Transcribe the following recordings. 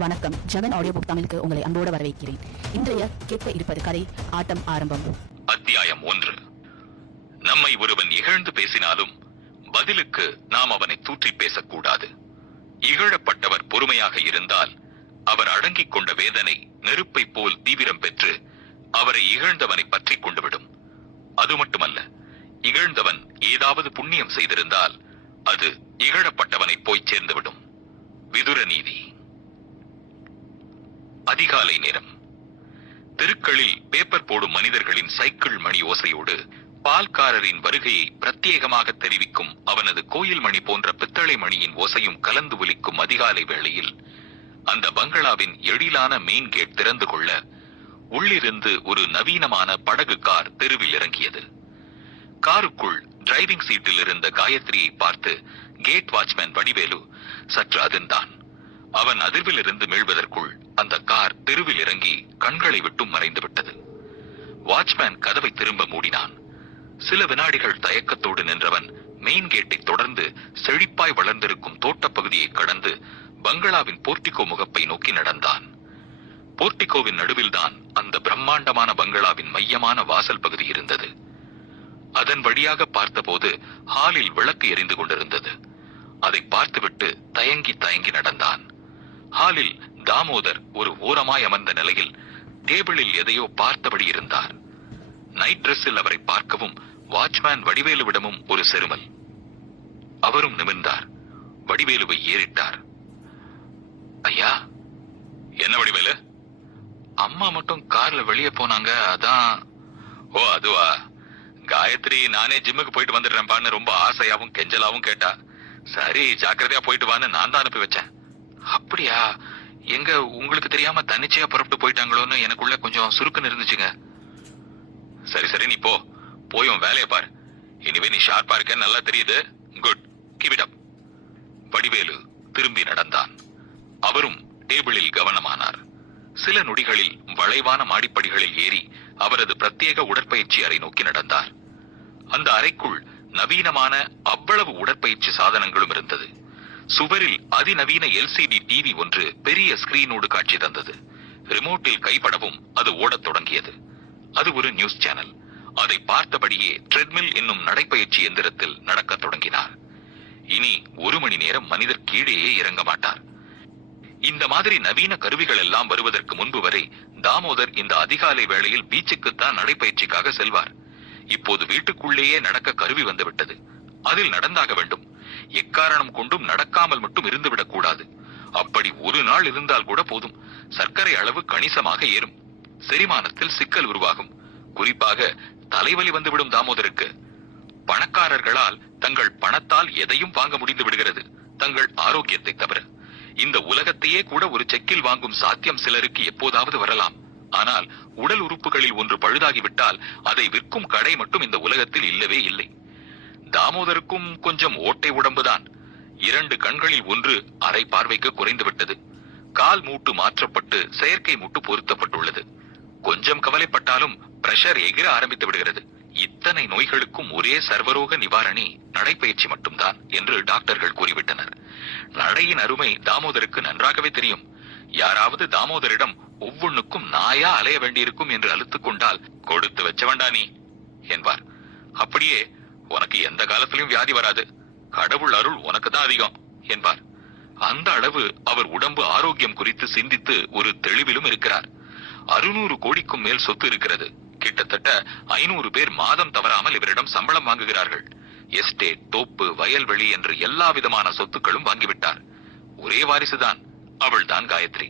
வணக்கம். Jagan audio book தமிழுக்கு உங்களை அன்போடு வரவேற்கிறேன். இன்றைய கேட்க இருப்பது கதை ஆட்டம் ஆரம்பம். அத்தியாயம் 1. நம்மை ஒருவன் இகழ்ந்து பேசினாலும் பதிலுக்கு நாம் அவனை தூற்றி பேசக்கூடாது. இகழப்பட்டவர் பொறுமையாக இருந்தால் அவர் அடங்கிக் கொண்ட வேதனை நெருப்பை போல் தீவிரம் பெற்று அவரை இகழ்ந்தவனை பற்றி கொண்டுவிடும். அது மட்டுமல்ல, இகழ்ந்தவன் ஏதாவது புண்ணியம் செய்திருந்தால் அது இகழப்பட்டவனை போய் சேர்ந்துவிடும். விதுர நீதி. அதிகாலை நேரம். தெருக்களில் பேப்பர் போடும் மனிதர்களின் சைக்கிள் மணி ஓசையோடு பால்காரரின் வருகையை பிரத்யேகமாக தெரிவிக்கும் அவனது கோயில் மணி போன்ற பித்தளை மணியின் ஓசையும் கலந்து ஒலிக்கும் அதிகாலை வேளையில் அந்த பங்களாவின் எழிலான மெயின் கேட் திறந்து கொள்ள உள்ளிருந்து ஒரு நவீனமான படகு கார் தெருவில் இறங்கியது. காருக்குள் டிரைவிங் சீட்டில் இருந்த காயத்ரியை பார்த்து கேட் வாட்ச்மேன் வடிவேலு சற்று அதிர்ந்தான். அவன் அதிர்விலிருந்து மீள்வதற்குள் அந்த கார் தெருவில் இறங்கி கண்களை விட்டும் மறைந்து விட்டது. வாட்ச்மேன் கதவை திரும்ப மூடினான். சில வினாடிகள் தயக்கத்தோடு நின்றவன் மெயின் கேட்டை தொடர்ந்து செழிப்பாய் வளர்ந்திருக்கும் தோட்டப்பகுதியை கடந்து பங்களாவின் போர்டிகோ முகப்பை நோக்கி நடந்தான். போர்டிகோவின் நடுவில்தான் அந்த பிரம்மாண்டமான பங்களாவின் மையமான வாசல் பகுதி இருந்தது. அதன் வழியாக பார்த்தபோது ஹாலில் விளக்கு எரிந்து கொண்டிருந்தது. அதை பார்த்துவிட்டு தயங்கி தயங்கி நடந்தான். ஹாலில் தாமோதர் ஒரு ஓரமாய் அமர்ந்த நிலையில் டேபிளில் எதையோ பார்த்தபடி இருந்தார். நைட் டிரெஸ்ஸில் அவரை பார்க்கவும் வாட்ச்மேன் வடிவேலுவிடமும் ஒரு செருமல். அவரும் நிமிர்ந்தார். வடிவேலுவை ஏறிட்டார். ஐயா. என்ன வடிவேலு? அம்மா மட்டும் கார்ல வெளியே போனாங்க, அதான். ஓ, அதுவா? காயத்ரி நானே ஜிம்முக்கு போயிட்டு வந்துடுறேன்பான்னு ரொம்ப ஆசையாவும் கெஞ்சலாவும் கேட்டா. சரி, ஜாக்கிரதையா போயிட்டு வான்னு நான் தான் அனுப்பி வச்சேன். அப்படியா? எங்க உங்களுக்கு தெரியாம தன்னிச்சையா புறப்பட்டு போயிட்டாங்களோன்னு எனக்குள்ள கொஞ்சம் சுருக்குன்னு இருந்துச்சுங்க. சரி சரி, நீ போய் உன் வேலையை பாரு. இனிமே நீ ஷார்ப்பா இருக்க நல்லா தெரியுது. Good, keep it up. Vadivelu திரும்பி நடந்தான். அவரும் டேபிளில் கவனமானார். சில நொடிகளில் வளைவான மாடிப்படிகளில் ஏறி அவரது பிரத்யேக உடற்பயிற்சி அறை நோக்கி நடந்தார். அந்த அறைக்குள் நவீனமான அவ்வளவு உடற்பயிற்சி சாதனங்களும் இருந்தது. சுவரில் அதிநவீன LCD டிவி ஒன்று பெரிய ஸ்கிரீனோடு காட்சி தந்தது. ரிமோட்டில் கைப்படவும் அது ஓடத் தொடங்கியது. அது ஒரு நியூஸ் சேனல். அதை பார்த்தபடியே ட்ரெட்மில் என்னும் நடைப்பயிற்சி எந்திரத்தில் நடக்கத் தொடங்கினார். இனி 1 மணி நேரம் மனிதர் கீழேயே இறங்க மாட்டார். இந்த மாதிரி நவீன கருவிகள் எல்லாம் வருவதற்கு முன்பு வரை தாமோதர் இந்த அதிகாலை வேளையில் பீச்சுக்குத்தான் நடைப்பயிற்சிக்காக செல்வார். இப்போது வீட்டுக்குள்ளேயே நடக்க கருவி வந்துவிட்டது. அதில் நடந்தாக வேண்டும். எக்காரணம் கொண்டும் நடக்காமல் மட்டும் இருந்துவிடக் கூடாது. அப்படி ஒரு நாள் இருந்தால் கூட போதும். சர்க்கரை அளவு கணிசமாக ஏறும். செரிமானத்தில் சிக்கல் உருவாகும். குறிப்பாக தலைவலி வந்துவிடும் தாமோதருக்கு. பணக்காரர்களால் தங்கள் பணத்தால் எதையும் வாங்க முடிந்து விடுகிறது, தங்கள் ஆரோக்கியத்தை தவிர. இந்த உலகத்தையே கூட ஒரு செக்கில் வாங்கும் சாத்தியம் சிலருக்கு எப்போதாவது வரலாம். ஆனால் உடல் உறுப்புகளில் ஒன்று பழுதாகிவிட்டால் அதை விற்கும் கடை மட்டும் இந்த உலகத்தில் இல்லவே இல்லை. தாமோதருக்கும் கொஞ்சம் ஓட்டை உடம்புதான். 2 கண்களில் ஒன்று அரை பார்வைக்கு குறைந்து விட்டது. கால் மூட்டு மாற்றப்பட்டு செயற்கை மூட்டு பொருத்தப்பட்டுள்ளது. கொஞ்சம் கவலைப்பட்டாலும் பிரஷர் எகிர ஆரம்பித்து விடுகிறது. இத்தனை நோய்களுக்கும் ஒரே சர்வரோக நிவாரணி நடைப்பயிற்சி மட்டும்தான் என்று டாக்டர்கள் கூறிவிட்டனர். நடையின் அருமை தாமோதருக்கு நன்றாகவே தெரியும். யாராவது தாமோதரிடம் ஒவ்வொன்னுக்கும் நாயா அலைய வேண்டியிருக்கும் என்று அழுத்துக் கொண்டால், கொடுத்து வச்ச வேண்டா நீ என்பார். அப்படியே, உனக்கு எந்த காலத்திலும் வியாதி வராது, கடவுள் அருள் உனக்கு தான் அதிகம் என்பார். அந்த அளவு அவர் உடம்பு ஆரோக்கியம் குறித்து சிந்தித்து ஒரு தெளிவிலும் இருக்கிறார். 600 கோடிக்கும் மேல் சொத்து இருக்கிறது. கிட்டத்தட்ட 500 பேர் மாதம் தவறாமல் இவரிடம் சம்பளம் வாங்குகிறார்கள். எஸ்டேட், தோப்பு, வயல்வெளி என்று எல்லா விதமான சொத்துக்களும் வாங்கிவிட்டார். ஒரே வாரிசுதான், அவள் தான் காயத்ரி.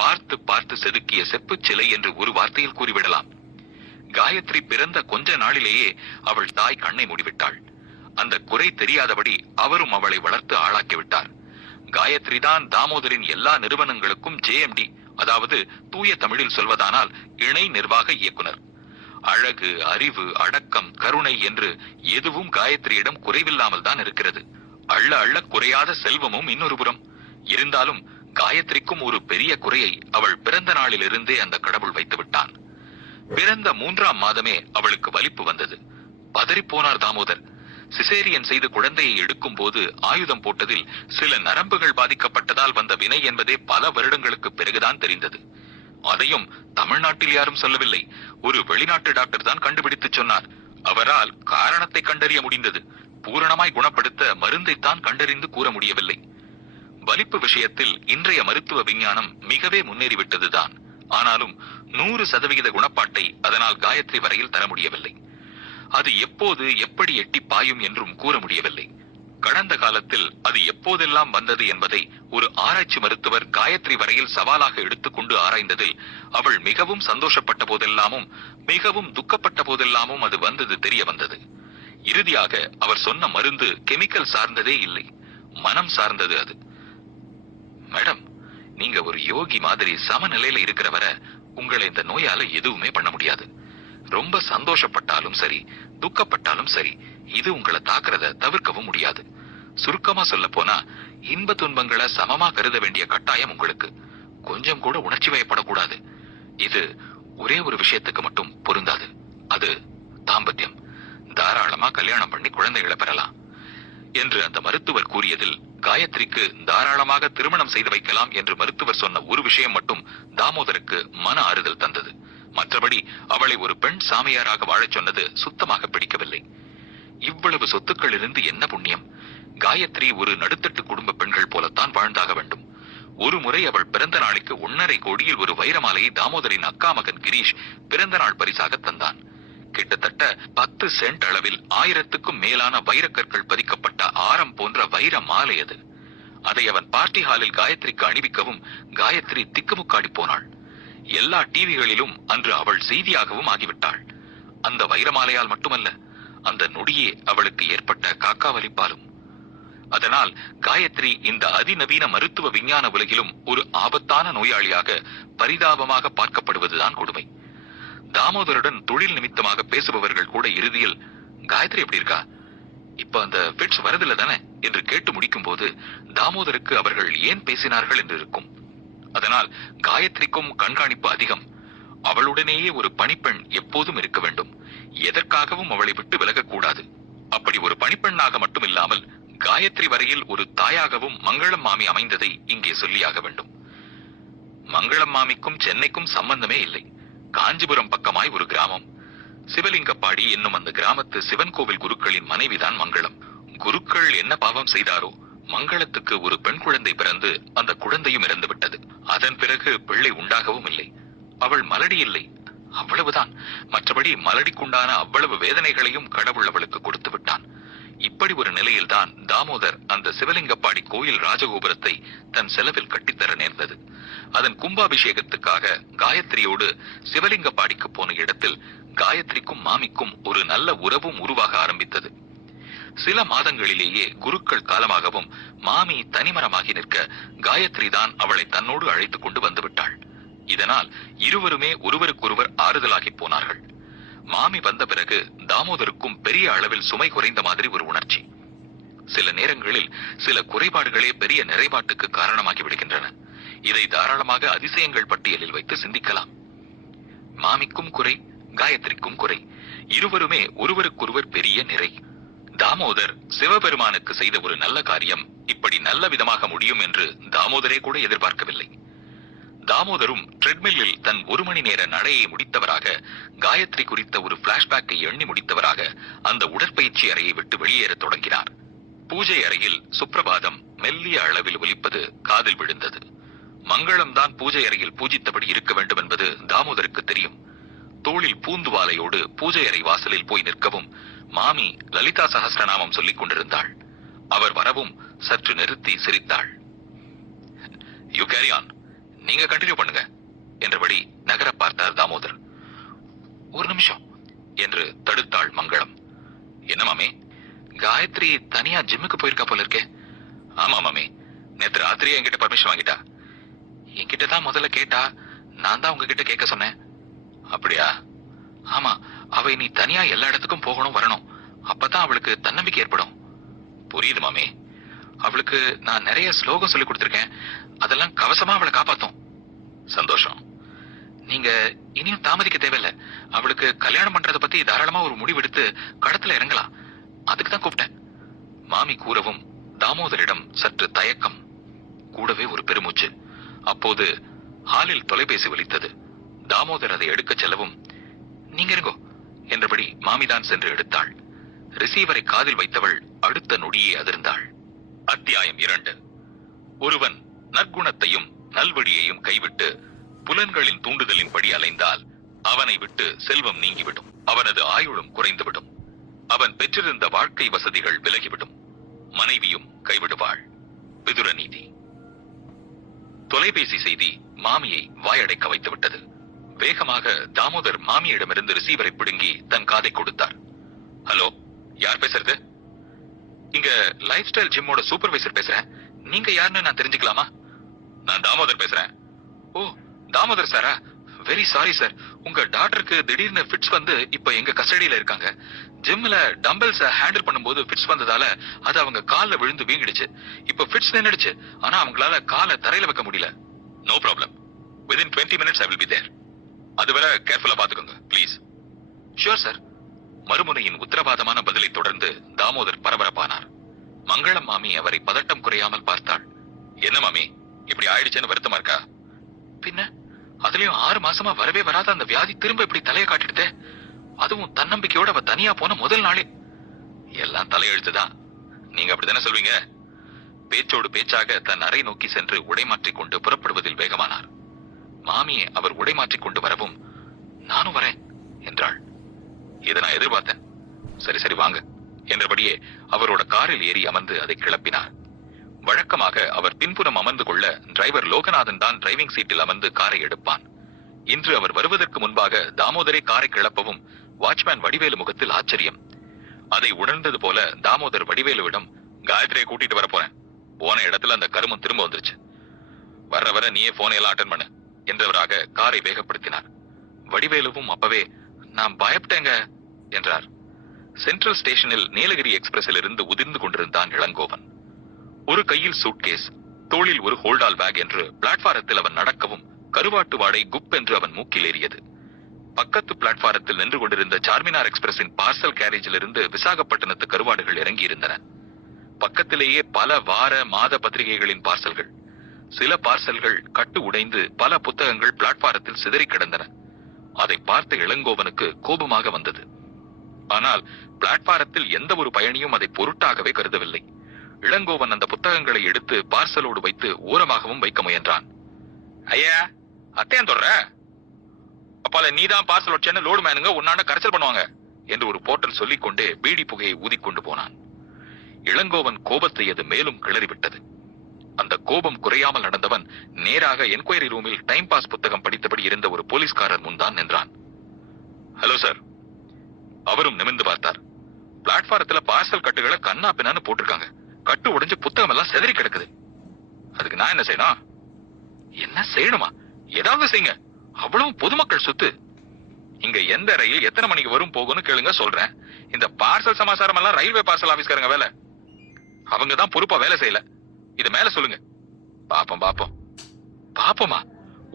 பார்த்து பார்த்து செதுக்கிய செப்பு சிலை என்று ஒரு வார்த்தையில் கூறிவிடலாம். காயத்ரி பிறந்த கொஞ்ச நாளிலேயே அவள் தாய் கண்ணை மூடிவிட்டாள். அந்த குறை தெரியாதபடி அவரும் அவளை வளர்த்து ஆளாக்கிவிட்டார். காயத்ரி தான் தாமோதரின் எல்லா நிறுவனங்களுக்கும் JMD, அதாவது தூய தமிழில் சொல்வதானால் இணை நிர்வாக இயக்குனர். அழகு, அறிவு, அடக்கம், கருணை என்று எதுவும் காயத்ரியிடம் குறைவில்லாமல் தான் இருக்கிறது. அள்ள அள்ள குறையாத செல்வமும் இன்னொரு புறம் இருந்தாலும் காயத்ரிக்கும் ஒரு பெரிய குறையை அவள் பிறந்த நாளிலிருந்தே அந்த கடவுள் வைத்து விட்டான். பிறந்த 3ஆம் மாதமே அவளுக்கு வலிப்பு வந்தது. பதறிப்போனார் தாமோதர். சிசேரியன் செய்து குழந்தையை எடுக்கும் போது ஆயுதம் போட்டதில் சில நரம்புகள் பாதிக்கப்பட்டதால் வந்த வினை என்பதே பல வருடங்களுக்கு பிறகுதான் தெரிந்தது. அதையும் தமிழ்நாட்டில் யாரும் சொல்லவில்லை. ஒரு வெளிநாட்டு டாக்டர் தான் கண்டுபிடித்து சொன்னார். அவரால் காரணத்தை கண்டறிய முடிந்தது. பூரணமாய் குணப்படுத்த மருந்தைத்தான் கண்டறிந்து கூற முடியவில்லை. வலிப்பு விஷயத்தில் இன்றைய மருத்துவ விஞ்ஞானம் மிகவே முன்னேறிவிட்டதுதான். ஆனாலும் 100% குணப்பாட்டை அதனால் காயத்ரி வரையில் தர முடியவில்லை. அது எப்போது எப்படி எட்டி பாயும் என்றும் கூற முடியவில்லை. கடந்த காலத்தில் அது எப்போதெல்லாம் வந்தது என்பதை ஒரு ஆராய்ச்சி மருத்துவர் காயத்ரி வரையில் சவாலாக எடுத்துக்கொண்டு ஆராய்ந்ததில் அவள் மிகவும் சந்தோஷப்பட்ட போதெல்லாமும் மிகவும் துக்கப்பட்ட போதெல்லாமும் அது வந்தது தெரிய வந்தது. இறுதியாக அவர் சொன்ன மருந்து கெமிக்கல் சார்ந்ததே இல்லை, மனம் சார்ந்தது. அது, மேடம், நீங்க ஒரு யோகி மாதிரி சமநிலையில இருக்கிறவரை உங்களை இந்த நோயால எதுவுமே பண்ண முடியாது. ரொம்ப சந்தோஷப்பட்டாலும் சரி, துக்கப்பட்டாலும் சரி, இது உங்களை தாக்குறத தவிர்க்கவும் முடியாது. சுருக்கமா சொல்ல போனா, இன்ப துன்பங்களை சமமா கருத வேண்டிய கட்டாயம் உங்களுக்கு. கொஞ்சம் கூட உணர்ச்சி வயப்படக்கூடாது. இது ஒரே ஒரு விஷயத்துக்கு மட்டும் பொருந்தாது. அது தாம்பத்தியம். தாராளமா கல்யாணம் பண்ணி குழந்தைகளை பெறலாம் என்று அந்த மருத்துவர் கூறியதில் காயத்ரிக்கு தாராளமாக திருமணம் செய்து வைக்கலாம் என்று மருத்துவர் சொன்ன ஒரு விஷயம் மட்டும் தாமோதருக்கு மன ஆறுதல் தந்தது. மற்றபடி அவளை ஒரு பெண் சாமியாராக வாழச் சொன்னது சுத்தமாக பிடிக்கவில்லை. இவ்வளவு சொத்துக்கள் இருந்து என்ன புண்ணியம்? காயத்ரி ஒரு நடுத்தட்டு குடும்ப பெண்கள் போலத்தான் வாழ்ந்தாக வேண்டும். ஒரு முறை அவள் பிறந்த நாளைக்கு 1.5 கோடியில் ஒரு வைரமாலையை தாமோதரின் அக்கா மகன் கிரீஷ் பிறந்த நாள் பரிசாக தந்தான். கிட்டத்தட்ட 10 சென்ட் அளவில் 1000க்கும் மேலான வைரக்கற்கள் பதிக்கப்பட்ட ஆரம் போன்ற வைர மாலை அது. அதை அவன் பார்ட்டி ஹாலில் காயத்ரிக்கு அணிவிக்கவும் காயத்ரி திக்குமுக்காடி போனாள். எல்லா டிவிகளிலும் அன்று அவள் செய்தியாகவும் ஆகிவிட்டாள். அந்த வைரமாலையால் மட்டுமல்ல, அந்த நொடியே அவளுக்கு ஏற்பட்ட காக்காவலிப்பாலும். அதனால் காயத்ரி இந்த அதிநவீன மருத்துவ விஞ்ஞான உலகிலும் ஒரு ஆபத்தான நோயாளியாக பரிதாபமாக பார்க்கப்படுவதுதான் கொடுமை. தாமோதருடன் தொழில் நிமித்தமாக பேசுபவர்கள் கூட இறுதியில், காயத்ரி எப்படி இருக்கா, இப்ப அந்த பிட்ஸ் வரதில்ல தானே என்று கேட்டு முடிக்கும் போது தாமோதருக்கு அவர்கள் ஏன் பேசினார்கள் என்று இருக்கும். அதனால் காயத்ரிக்கும் கண்காணிப்பு அதிகம். அவளுடனேயே ஒரு பணிப்பெண் எப்போதும் இருக்க வேண்டும். எதற்காகவும் அவளை விட்டு விலகக்கூடாது. அப்படி ஒரு பணிப்பெண்ணாக மட்டும் இல்லாமல் காயத்ரி வரையில் ஒரு தாயாகவும் மங்களம் மாமி அமைந்ததை இங்கே சொல்லியாக வேண்டும். மங்களம் மாமிக்கும் சென்னைக்கும் சம்பந்தமே இல்லை. காஞ்சிபுரம் பக்கமாய் ஒரு கிராமம். சிவலிங்கப்பாடி என்னும் அந்த கிராமத்து சிவன் கோவில் குருக்களின் மனைவிதான் மங்களம். குருக்கள் என்ன பாவம் செய்தாரோ, மங்களத்துக்கு ஒரு பெண் குழந்தை பிறந்து அந்த குழந்தையும் இறந்து விட்டது. அதன் பிறகு பிள்ளை உண்டாகவும் இல்லை. அவள் மலடி இல்லை, அவ்வளவுதான். மற்றபடி மலடிக்குண்டான அவ்வளவு வேதனைகளையும் கடவுள் அவளுக்கு கொடுத்து விட்டான். இப்படி ஒரு நிலையில்தான் தாமோதர் அந்த சிவலிங்கப்பாடி கோயில் ராஜகோபுரத்தை தன் செலவில் கட்டித்தர நேர்ந்தது. அதன் கும்பாபிஷேகத்துக்காக காயத்ரியோடு சிவலிங்கப்பாடிக்கு போன இடத்தில் காயத்ரிக்கும் மாமிக்கும் ஒரு நல்ல உறவும் உருவாக ஆரம்பித்தது. சில மாதங்களிலேயே குருக்கள் காலமாகவும் மாமி தனிமரமாகி நிற்க காயத்ரி தான் அவளை தன்னோடு அழைத்துக் கொண்டு வந்துவிட்டாள். இதனால் இருவருமே ஒருவருக்கொருவர் ஆறுதலாகி போனார்கள். மாமி வந்த பிறகு தாமோதருக்கும் பெரிய அளவில் சுமை குறைந்த மாதிரி ஒரு உணர்ச்சி. சில நேரங்களில் சில குறைபாடுகளே பெரிய நிறைபாட்டுக்கு காரணமாகி விடுகின்றன. இதை தாராளமாக அதிசயங்கள் பட்டியலில் வைத்து சிந்திக்கலாம். மாமிக்கும் குறை, காயத்ரிக்கும் குறை. இருவருமே ஒருவருக்கொருவர் பெரிய நிறை. தாமோதர் சிவபெருமானுக்கு செய்த ஒரு நல்ல காரியம் இப்படி நல்ல விதமாக முடியும் என்று தாமோதரே கூட எதிர்பார்க்கவில்லை. தாமோதரும் ட்ரெட்மில்லில் தன் 1 மணி நேர நடையை முடித்தவராக, காயத்ரி குறித்த ஒரு பிளாஷ்பேக்கை எண்ணி முடித்தவராக அந்த உடற்பயிற்சி அறையை விட்டு வெளியேற தொடங்கினார். பூஜை அறையில் சுப்பிரபாதம் மெல்லிய அளவில் ஒலிப்பது காதில் விழுந்தது. மங்களம் தான் பூஜை அறையில் பூஜித்தபடி இருக்க வேண்டும் என்பது தாமோதருக்கு தெரியும். தோளில் பூந்துவாலையோடு பூஜை அறை வாசலில் போய் நிற்கவும் மாமி லலிதா சஹஸ்ரநாமம் சொல்லிக் கொண்டிருந்தாள். அவர் வரவும் சற்று நிறுத்தி சிரித்தாள். யூ கேரி ஆன், நீங்க கண்டினியூ பண்ணுங்க என்றபடி நகர பார்த்தார் தாமோதர். 1 நிமிஷம் என்று தடுத்தாள் மங்களம். என்ன மாமே, காயத்ரி தனியா ஜிம்முக்கு போயிருக்கா போல இருக்கே. ஆமா மாமே, நேற்று ராத்திரியே என்கிட்ட பர்மிஷன் வாங்கிட்டா. என்கிட்ட தான் முதல்ல கேட்டா, நான் தான் உங்ககிட்ட கேட்க சொன்னேன். அப்படியா? ஆமா, அவ நீ தனியா எல்லா இடத்துக்கும் போகணும் வரணும், அப்பதான் அவளுக்கு தன்னம்பிக்கை ஏற்படும். புரியுது மாமே, அவளுக்கு நான் நிறைய ஸ்லோகம் சொல்லி கொடுத்திருக்கேன், அதெல்லாம் கவசமா அவளை காப்பாத்தும். சந்தோஷம். நீங்க இனியும் தாமதிக்க தேவையில்ல. அவளுக்கு கல்யாணம் பண்றத பத்தி தாராளமா ஒரு முடிவெடுத்து கடத்துல இறங்கலாம். அதுக்கு தான் கூப்பிட்டேன். மாமி கூறவும் தாமோதரிடம் சற்று தயக்கம், கூடவே ஒரு பெருமூச்சு. அப்போது ஹாலில் தொலைபேசி ஒலித்தது. தாமோதர் அதை எடுக்கச் செல்லவும், நீங்க இருங்கோ என்றபடி மாமிதான் சென்று எடுத்தாள். ரிசீவரை காதில் வைத்தவள் அடுத்த நொடியே அதிர்ந்தாள். அத்தியாயம் 2. ஒருவன் நற்குணத்தையும் நல்வழியையும் கைவிட்டு புலன்களின் தூண்டுதலின்படி அலைந்தால் அவனை விட்டு செல்வம் நீங்கிவிடும், அவனது ஆயுளும் குறைந்துவிடும், அவன் பெற்றிருந்த வாழ்க்கை வசதிகள் விலகிவிடும், மனைவியும் கைவிடுவாள். விதுர நீதி. தொலைபேசி செய்தி மாமியை வாயடைக்க வைத்துவிட்டது. வேகமாக தாமோதர் மாமியிடமிருந்து ரிசீவரை பிடுங்கி தன் காதை கொடுத்தார். ஹலோ, யார் பேசுறது? இங்க லைஃப் ஸ்டைல் ஜிம்மோட சூப்பர்வைசர் பேசுறேன். நீங்க யாருன்னு நான் தெரிஞ்சுக்கலாமா? நான் தாமோதர் பேசுறேன். ஓ, தாமோதர் சாரா? Very sorry sir. உங்க டாக்டருக்கு திடீர்னு ஃபிட்ஸ் வந்து இப்ப எங்க கஸ்டடியில இருக்காங்க. ஜிம்ல டம்பல்ஸ் ஹேண்டில் பண்ணும்போது ஃபிட்ஸ் வந்ததால அது அவங்க கால்ல விழுந்து வீங்கிடுச்சு. இப்ப ஃபிட்ஸ் நின்னுடுச்சு, ஆனா அவங்களால காலை தரையில வைக்க முடியல. No problem. within 20 minutes I will be there. அதுவரை கேர்ஃபுல்லா பாத்துக்கோங்க ப்ளீஸ். Sure sir. மறுமுனையின் உத்தரவாதமான பதிலை தொடர்ந்து தாமோதர் பரபரப்பானார். மங்களம் மாமி அவரை பதட்டம் குறையாமல் பார்த்தாள். என்ன மாமி, இப்படி ஆயிடுச்சுன்னு வருத்தமா இருக்கா? பின்ன அதுலயும் 6 மாசமா வரவே வராத அந்த வியாதி திரும்ப இப்படி தலையை காட்டிடுதே, அதுவும் தன்னம்பிக்கையோட அவ தனியா போன முதல் நாளே. எல்லாம் தலையெழுத்துதான், நீங்க அப்படித்தானே சொல்வீங்க. பேச்சோடு பேச்சாக தன் அறை நோக்கி சென்று உடை மாற்றிக் கொண்டு புறப்படுவதில் வேகமானார். மாமியை அவர் உடை மாற்றிக் கொண்டு வரவும், நானும் வரேன் என்றாள். இதை நான் எதிர்பார்த்தேன். சரி சரி வாங்க என்றபடியே அவரோட காரில் ஏறி அமர்ந்து அதை கிளப்பினார். வழக்கமாக அவர் பின்புறம் அமர்ந்து கொள்ள டிரைவர் லோகநாதன் தான் டிரைவிங் சீட்டில் அமர்ந்து காரை எடுப்பான். இன்று அவர் வருவதற்கு முன்பாக தாமோதரை காரை கிளப்பவும் வாட்ச்மேன் வடிவேலு முகத்தில் ஆச்சரியம். அதை உணர்ந்தது போல தாமோதர் வடிவேலுவிடம், காயத்ரியை கூட்டிட்டு வர போறேன், போன இடத்துல அந்த கருமம் திரும்ப வந்துருச்சு, வர வர நீயே போனை எல்லாம் அட்டன் பண்ணு என்றவராக காரை வேகப்படுத்தினார். வடிவேலுவும் அப்பவே, நான் பயப்பட்டேங்க என்றார். சென்ட்ரல் ஸ்டேஷனில் நீலகிரி எக்ஸ்பிரஸில் இருந்து உதிர்ந்து கொண்டிருந்தான் இளங்கோவன். ஒரு கையில் சூட்கேஸ், தோளில் ஒரு ஹோல்டால் பேக் என்று பிளாட்பாரத்தில் அவன் நடக்கவும் கருவாட்டு வாடை குப் என்று அவன் மூக்கில் ஏறியது. பக்கத்து பிளாட்பாரத்தில் நின்று கொண்டிருந்த சார்மினார் எக்ஸ்பிரஸின் பார்சல் கேரேஜில் இருந்து விசாகப்பட்டினத்து கருவாடுகள் இறங்கி இருந்தன. பக்கத்திலேயே பல வார மாத பத்திரிகைகளின் பார்சல்கள். சில பார்சல்கள் கட்டு உடைந்து பல புத்தகங்கள் பிளாட்பாரத்தில் சிதறி கிடந்தன. அதை பார்த்த இளங்கோவனுக்கு கோபமாக வந்தது. ஆனால் பிளாட்பாரத்தில் எந்த ஒரு பயணியும் அதை பொருட்டாகவே கருதவில்லை. இளங்கோவன் அந்த புத்தகங்களை எடுத்து பார்சலோடு வைத்து ஓரமாகவும் வைக்க முயன்றான். ஐயா, அத்தையன் தொடர அப்பால நீதான் பார்சல் வச்சேன்னு லோடு மேனுங்க உன்னாண்ட கரைச்சல் பண்ணுவாங்க என்று ஒரு போர்ட்டல் சொல்லிக் கொண்டே பீடி புகையை ஊதிக்கொண்டு போனான். இளங்கோவன் கோபத்தை அது மேலும் கிளறிவிட்டது. அந்த கோபம் குறையாமல் நடந்தவன் நேராக என்கொயரி ரூமில் டைம் பாஸ் புத்தகம் படித்தபடி இருந்த ஒரு போலீஸ்காரர் முன்தான் நின்றான். Hello sir. அவரும் நிமிர்ந்து பார்த்தார். பிளாட்பாரத்துல பார்சல் கட்டுகளை கண்ணா பின்னான்னு போட்டிருக்காங்க. கட்டு உடைஞ்சு புத்தகம் எல்லாம் செதறி கிடக்குது. அதுக்கு நான் என்ன செய்யணும்? என்ன செய்யணுமா? ஏதாவது செய்யுங்க. அவ்வளவு பொதுமக்கள் சொத்து. இங்க எந்த ரயில் எத்தனை மணிக்கு வரும் போகும்னு கேளுங்க, சொல்றேன். இந்த பார்சல் சமாசாரம் எல்லாம் ரயில்வே பார்சல் ஆபீஸ்காரங்க வேலை. அவங்கதான் பொறுப்பா வேலை செய்யல. இது மேல சொல்லுங்க. பாப்போமா?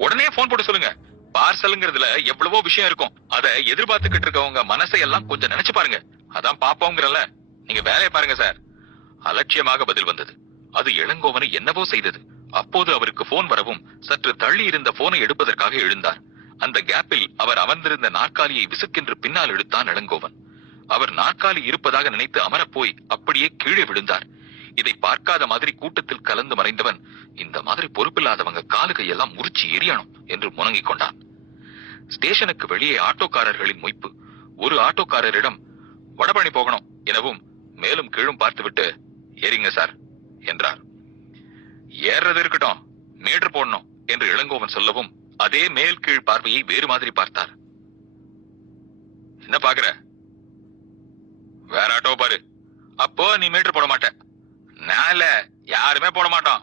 உடனே போன் போட்டு சொல்லுங்க. பார்சல்ங்கிறதுல எவ்வளவோ விஷயம் இருக்கும். அதை எதிர்பார்த்துக்கிட்டு இருக்கவங்க மனசை எல்லாம் கொஞ்சம் நினைச்சு பாருங்க. அதான் பாப்போங்கிறல்ல. நீங்க வேலையை பாருங்க சார். அலட்சியமாக பதில் வந்தது. அது இளங்கோவனை என்னவோ செய்தது. அப்போது அவருக்கு போன் வரவும் சற்று தள்ளி இருந்த போனை எடுப்பதற்காக எழுந்தார். அந்த கேப்பில் அவர் அமர்ந்திருந்த நாற்காலியை விசுக்கென்று பின்னால் இழுத்தான் இளங்கோவன். அவர் நாற்காலி இருப்பதாக நினைத்து அமரப்போய் அப்படியே கீழே விழுந்தார். இதை பார்க்காத மாதிரி கூட்டத்தில் கலந்து மறைந்தவன், இந்த மாதிரி பொறுப்பில்லாதவங்க காலு கையெல்லாம் முறிச்சு எரியணும் என்று முணங்கிக் கொண்டான். ஸ்டேஷனுக்கு வெளியே ஆட்டோக்காரர்களின் மொய்ப்பு. ஒரு ஆட்டோக்காரரிடம் வடபழனி போகணும் எனவும் மேலும் கீழும் பார்த்துவிட்டு, ஏறிங்க சார் என்றார். ஏறது இருக்கட்டும், மீட்டர் போடணும் என்று இளங்கோவன் சொல்லவும் அதே மேல் கீழ் பார்வையை வேறு மாதிரி பார்த்தார். என்ன பாக்குற? வேற ஆட்டோ பாரு. அப்போ நீ மீட்டர் போட மாட்ட. நால யாருமே போட மாட்டோம்.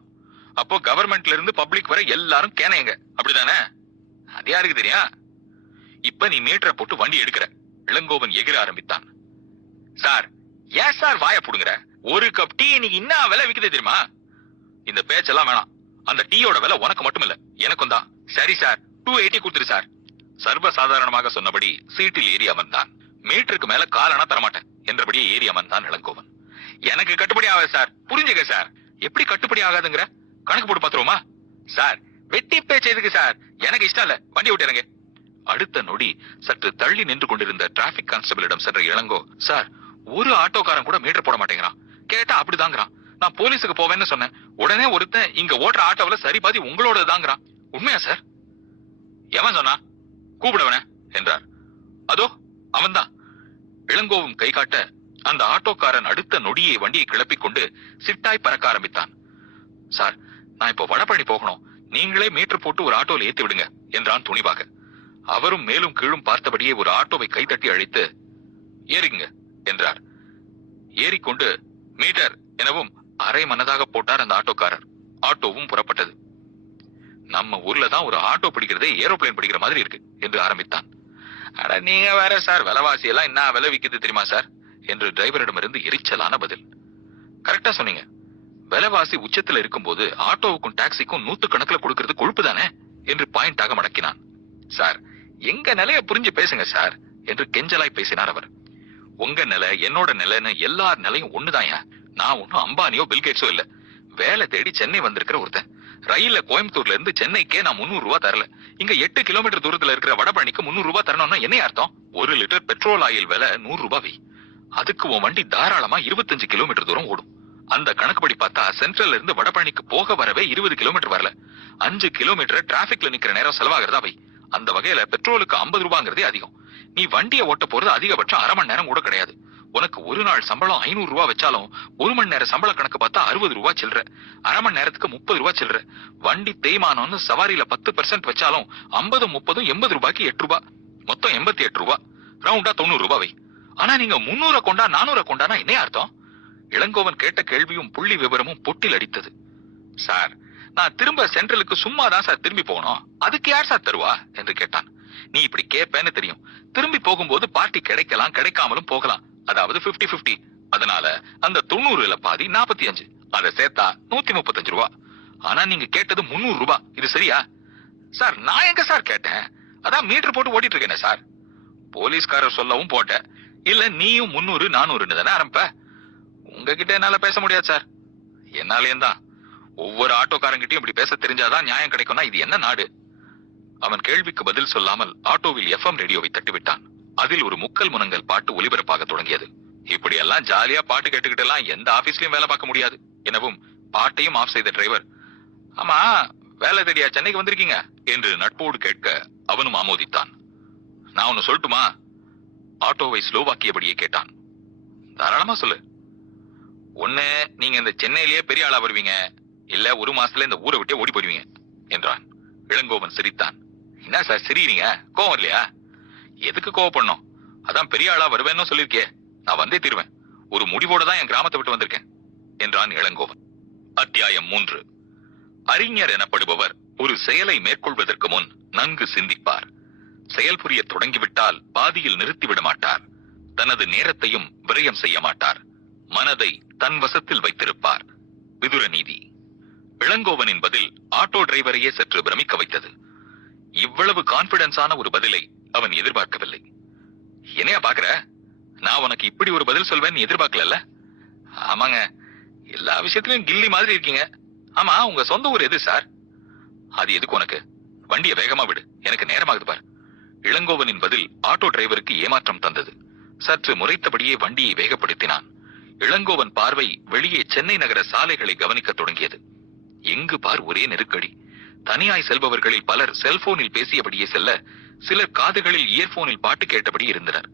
அப்போ கவர்மெண்ட்ல இருந்து பப்ளிக் வரை எல்லாரும் கேனையங்க, அப்படிதானே? அது யாருக்கு தெரியும்? இப்ப நீ மீட்டரை போட்டு வண்டி எடுக்கிற. இளங்கோவன் எகிர ஆரம்பித்தான். சார், ஏன் சார் வாய புடுங்குற? ஒரு கப் டீ இன்னைக்கு என்ன விலை விக்குது தெரியுமா? இந்த பேச்செல்லாம் வேணாம். அந்த டீயோட விலை உனக்கு மட்டும் இல்ல, எனக்கும் தான். சரி சார், 280 கொடுத்துரு சார். சர்வ சாதாரணமாக சொன்னபடி சீட்டில் ஏறி அமர்ந்தான். மீட்டருக்கு மேல காலனா தரமாட்டேன் என்றபடியே ஏறி அமர்ந்தான் இளங்கோவன். எனக்கு கட்டுப்படி ஆகாது சார், புரிஞ்சுக்க சார். எப்படி கட்டுப்படி ஆகாதுங்கிற? கணக்கு போட்டு பாத்துருவோமா? சார் வெட்டி பேச்சு எதுக்கு சார்? எனக்கு இஷ்டம் இல்ல, வண்டி விட்டு இறங்க. அடுத்த நொடி சற்று தள்ளி நின்று கொண்டிருந்த டிராபிக் கான்ஸ்டபிளிடம் சென்ற இளங்கோ, சார் ஒரு ஆட்டோக்காரன் கூட மீட்டர் போட மாட்டேங்கிறான். கேட்டா அப்படிதாங்கிறான். நான் போலீஸுக்கு போவேன்னு சொன்னேன். உடனே ஒருத்தன் இங்க ஓட்டுற ஆட்டோவில் சரி பாதி உங்களோட தாங்கிறான். உண்மையா சார்? எவன் சொன்னா? கூப்பிடவன என்றார். அதோ அவன்தான். இளங்கோவும் கை காட்ட அந்த ஆட்டோக்காரன் அடுத்த நொடியை வண்டியை கிளப்பிக் கொண்டு சிட்டாய் பறக்க ஆரம்பித்தான். சார் நான் இப்போ வடபழனி போகணும், நீங்களே மீட்டர் போட்டு ஒரு ஆட்டோவில் ஏத்தி விடுங்க என்றான் துணிவாக. அவரும் மேலும் கீழும் பார்த்தபடியே ஒரு ஆட்டோவை கைத்தட்டி அழைத்து ஏறிங்க என்றார். ஏறிக்கொண்டு மீட்டர் எனவும் அரை மனதாக போட்டார் அந்த ஆட்டோக்காரர். ஆட்டோவும் புறப்பட்டது. நம்ம ஊர்ல தான் ஒரு ஆட்டோ பிடிக்கிறதே ஏரோப்ளேன் பிடிக்கிற மாதிரி இருக்கு என்று ஆரம்பித்தான். அட நீங்க வேற சார், விலைவாசி எல்லாம் என்ன விலை விக்குது தெரியுமா சார் என்று டிரைவரிடமிருந்து எரிச்சலான பதில். கரெக்டா சொன்னீங்க. விலைவாசி உச்சத்துல இருக்கும் போது ஆட்டோவுக்கும் டாக்ஸிக்கும் 100 கணக்குல கொடுக்கிறது கொழுப்பு தானே என்று பாயிண்டாக மடக்கினான். சார் எங்க நிலைய புரிஞ்சு பேசுங்க சார் என்று கெஞ்சலாய் பேசினார் அவர். உங்க நிலை என்னோட நிலைன்னு எல்லார் நிலையும் ஒண்ணுதாயா. நான் ஒன்னும் அம்பானியோ பில்கேட்ஸோ இல்ல. வேலை தேடி சென்னை வந்திருக்கிற ஒருத்தன். ரயில்ல கோயம்புத்தூர்ல இருந்து சென்னைக்கே நான் 300 ரூபாய் தரல. இங்க 8 கிலோமீட்டர் தூரத்துல இருக்கிற வடபழனிக்கு 300 ரூபாய் தரணும்னா என்ன அர்த்தம்? 1 லிட்டர் பெட்ரோல் ஆயில் விலை 100 ரூபாய். அதுக்கு உன் வண்டி தாராளமா 25 கிலோமீட்டர் தூரம் ஓடும். அந்த கணக்குப்படி பார்த்தா சென்ட்ரல்ல இருந்து வடபழனிக்கு போக வரவே 20 கிலோமீட்டர் வரல. 5 கிலோமீட்டர் டிராபிக்ல நிக்கிற நேரம் செலவாகிறதா வை. அந்த வகையில பெட்ரோலுக்கு 50 ரூபாங்கிறதே அதிகம். நீ வண்டியை ஓட்ட போறது அதிகபட்சம் அரை மணி நேரம் கூட கிடையாது. உனக்கு ஒரு நாள் சம்பளம் 500 ரூபாய் வச்சாலும் 1 மணி நேரம் சம்பள கணக்கு பார்த்தா 60 ரூபாய் சில்லற. அரை மணி நேரத்துக்கு 30 ரூபாய் சில்லற. வண்டி தேய்மானம்னு சவாரியில 10% வச்சாலும் 50 30 80 ரூபாய்க்கு 8 ரூபாய், மொத்தம் 88 ரூபாய். ரவுண்டா 90 ரூபாய். ஆனா நீங்க 300 கொண்டா 400 கொண்டானா என்ன அர்த்தம்? இளங்கோவன் கேட்ட கேள்வியும் புள்ளி விவரமும் பொட்டில் அடித்தது. சார் நான் திரும்ப சென்ட்ரலுக்கு சும்மா தான் சார் திரும்பி போகணும், அதுக்கு யார் சார் தருவா என்று கேட்டான். நீ இப்படி கேட்பேன்னு தெரியும். திரும்பி போகும்போது பார்ட்டி கிடைக்கலாம் கிடைக்காமலும் போகலாம். அதாவது 50-50. அதனால அந்த 90ல பாதி 45, அதை சேர்த்தா 135 ரூபாய். ஆனா நீங்க கேட்டது 300 ரூபாய். இது சரியா? சார் நான் எங்க சார் கேட்டேன்? அதான் மீட்டர் போட்டு ஓட்டிட்டு இருக்கேனே சார். போலீஸ்காரர் சொல்லவும் போட்ட. இல்ல நீயும் 300 400 தானே ஆரம்ப. உங்ககிட்ட என்னால பேச முடியாது சார். என்னாலேயும் தான். ஒவ்வொரு ஆட்டோக்காரங்கிட்டையும் இப்படி பேச தெரிஞ்சாதான் நியாயம் கிடைக்கும்னா இது என்ன நாடு? அவன் கேள்விக்கு பதில் சொல்லாமல் ஆட்டோவில் FM ரேடியோவை தட்டிவிட்டான். அதில் ஒரு முக்கல் முனங்கல் பாட்டு ஒலிபரப்பாக தொடங்கியது. இப்படி எல்லாம் ஜாலியா பாட்டு கேட்டுக்கிட்டு எல்லாம் எந்த ஆபீஸ்லயும் வேலை பார்க்க முடியாது எனவும் பாட்டையும் ஆஃப் செய்த டிரைவர், ஆமா வேலை தேடியா சென்னைக்கு வந்திருக்கீங்க என்று நட்போடு கேட்க அவனும் ஆமோதித்தான். நான் ஒன்னு சொல்லட்டுமா? ஆட்டோவை ஸ்லோவாக்கியபடியே கேட்டான். தாராளமா சொல்லு. ஒண்ணு நீங்க இந்த சென்னையிலேயே பெரிய ஆளா வருவீங்க, இல்ல 1 மாசத்துல இந்த ஊரை விட்டே ஓடி போடுவீங்க என்றான். இளங்கோவன் சிரித்தான். என்ன சார் சிரிக்கிறீங்க? கோவம் இல்லையா? எதுக்கு கோவப்படணும்? அதான் பெரிய ஆளா வருவேன்னு சொல்லிருக்கே, நான் வந்தே தீருவேன். ஒரு முடிவோட தான் என் கிராமத்தை விட்டு வந்திருக்கேன் என்றான் இளங்கோவன். அத்தியாயம் 3. அறிஞர் எனப்படுபவர் ஒரு செயலை மேற்கொள்வதற்கு முன் நன்கு சிந்திப்பார். செயல் புரிய தொடங்கிவிட்டால் பாதியில் நிறுத்திவிட மாட்டார். தனது நேரத்தையும் விரயம் செய்ய மாட்டார். மனதை தன் வசத்தில் வைத்திருப்பார். விதுர நீதி. இளங்கோவனின் பதில் ஆட்டோ டிரைவரையே சற்று பிரமிக்க வைத்தது. இவ்வளவு கான்பிடன்ஸான ஒரு பதிலை அவன் எதிர்பார்க்கவில்லை. என்னையா பாக்குற? நான் உனக்கு இப்படி ஒரு பதில் சொல்வேன்னு எதிர்பார்க்கல. ஆமாங்க, எல்லா விஷயத்திலும் கில்லி மாதிரி இருக்கீங்க. ஆமா உங்க சொந்த ஊர் எது சார்? அது எதுக்கு உனக்கு? வண்டியை வேகமா விடு, எனக்கு நேரமாகுது பார். இளங்கோவனின் பதில் ஆட்டோ டிரைவருக்கு ஏமாற்றம் தந்தது. சற்று முறைத்தபடியே வண்டியை வேகப்படுத்தினான். இளங்கோவன் பார்வை வெளியே சென்னை நகர சாலைகளை கவனிக்க தொடங்கியது. எங்கு பார் ஒரே நெருக்கடி. தனியாய் செல்பவர்களில் பலர் செல்போனில் பேசியபடியே செல்ல, சிலர் காதுகளில் இயர்போனில் பாட்டு கேட்டபடி இருந்தனர்.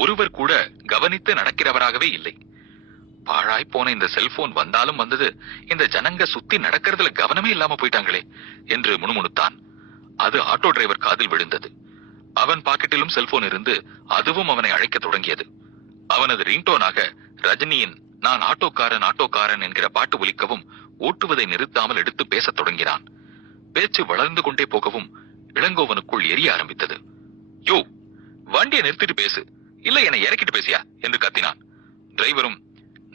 ஒருவர் கூட கவனித்து நடக்கிறவராகவே இல்லை. பாழாய் போன இந்த செல்போன் வந்தாலும் வந்தது, இந்த ஜனங்க சுத்தி நடக்கிறதுல கவனமே இல்லாம போயிட்டாங்களே என்று முணுமுணுத்தான். அது ஆட்டோ டிரைவர் காதில் விழுந்தது. அவன் பாக்கெட்டிலும் செல்போன் இருந்து அதுவும் அவனை அழைக்க தொடங்கியது. அவனது ரிங்டோனாக ரஜினியின் நான் ஆட்டோக்காரன் ஆட்டோக்காரன் என்கிற பாட்டு ஒலிக்கவும் ஓட்டுவதை நிறுத்தாமல் எடுத்து பேசத் தொடங்கினான். பேச்சு வளர்ந்து கொண்டே போகவும் இளங்கோவனுக்குள் எரிய ஆரம்பித்தது. யோ, வண்டியை நிறுத்திட்டு பேசு, இல்ல என்னை இறக்கிட்டு பேசியா என்று கத்தினான். டிரைவரும்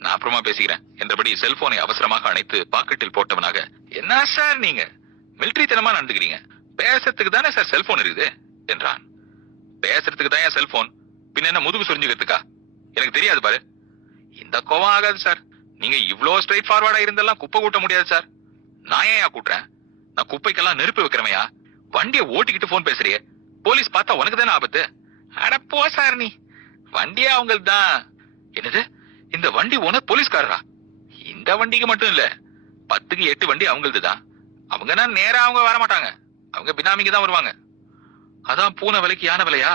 நான் அப்புறமா பேசுகிறேன் என்றபடி செல்போனை அவசரமாக அணைத்து பாக்கெட்டில் போட்டவனாக, என்ன சார் நீங்க மிலிட்டரி தனமா நடந்துக்கிறீங்க? பேசுறதுக்கு தானே சார் செல்போன் இருக்குது என்றான். பேசுறதுக்கு தான் செல்போன், பின்ன என்ன முதுகு சொரிஞ்சுக்கிறதுக்கா? எனக்கு தெரியாது பாரு இந்த கோவம் ஆகாது சார். நீங்க இவ்ளோ ஸ்ட்ரைட் ஃபார்வர்டா இருந்தெல்லாம் குப்பை கூட்ட முடியாது சார். நான் ஏன் கூட்டுறேன்? நான் குப்பைக்கெல்லாம் நெருப்பு வைக்கிறமையா? வண்டியை ஓட்டிக்கிட்டு போன் பேசுறியே, போலீஸ் பார்த்தா உனக்கு தானே ஆபத்து. அட போ சார், நீ வண்டியே அவங்களுக்கு தான். என்னது, இந்த வண்டி ஓனர் போலீஸ்காரரா? இந்த வண்டிக்கு மட்டும் இல்ல, 10க்கு 8 வண்டி அவங்களது தான். அவங்கன்னா நேரா அவங்க வர மாட்டாங்க, அவங்க பினாமிக்கு தான் வருவாங்க. அதான் பூனை விலைக்கு யானை விலையா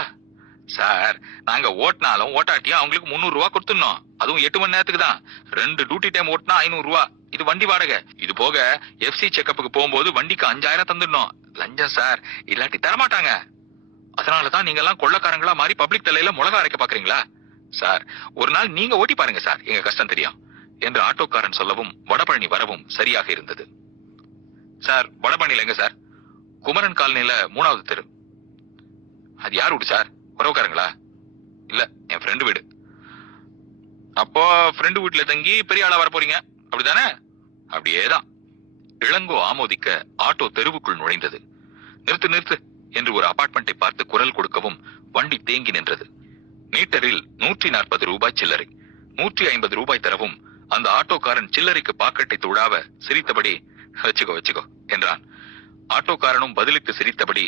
சார்? நாங்க ஓட்டினாலும் ஓட்டாட்டியும் அவங்களுக்கு 300 ரூபா கொடுத்துடணும். அதுவும் 8 மணி நேரத்துக்கு தான். 2 டியூட்டி டைம் ஓட்டினா 500 ரூபா. இது வண்டி வாடகை. இது போக எஃப்சி செக்கப்புக்கு போகும்போது வண்டிக்கு 5000 தந்துடணும். லஞ்சம் சார், இல்லாட்டி தரமாட்டாங்க. அதனாலதான் நீங்க எல்லாம் கொள்ளக்காரங்களா மாறி பப்ளிக் தலையில மிளகா அரைக்க பாக்குறீங்களா சார்? ஒரு நாள் நீங்க ஓட்டி பாருங்க சார், எங்க கஷ்டம் தெரியும் என்று ஆட்டோக்காரன் சொல்லவும் வடபழனி வரவும் சரியாக இருந்தது. சார், வடபழனில எங்க சார்? குமரன் காலனில 3வது தெரு. அது யார் வீடு சார்? உறவுக்காரங்களா? இல்ல, என் ஃப்ரெண்டு வீடு. அப்போ ஃப்ரெண்டு வீட்டுல தங்கி பெரிய ஆளா வர போறீங்க, அப்படிதானே? அப்படியேதான். இளங்கோ ஆமோதிக்க ஆட்டோ தெருவுக்குள் நுழைந்தது. நிறுத்து நிறுத்து என்று ஒரு அபார்ட்மெண்டை பார்த்து குரல் கொடுக்கவும் வண்டி தேங்கி நின்றது. மீட்டரில் 140 ரூபாய் சில்லறை. 150 ரூபாய் தரவும் அந்த ஆட்டோக்காரன் சில்லறைக்கு பாக்கெட்டை துழாவ சிரித்தபடி வச்சுக்கோ வச்சுக்கோ என்றான். ஆட்டோக்காரனும் பதிலுக்கு சிரித்தபடி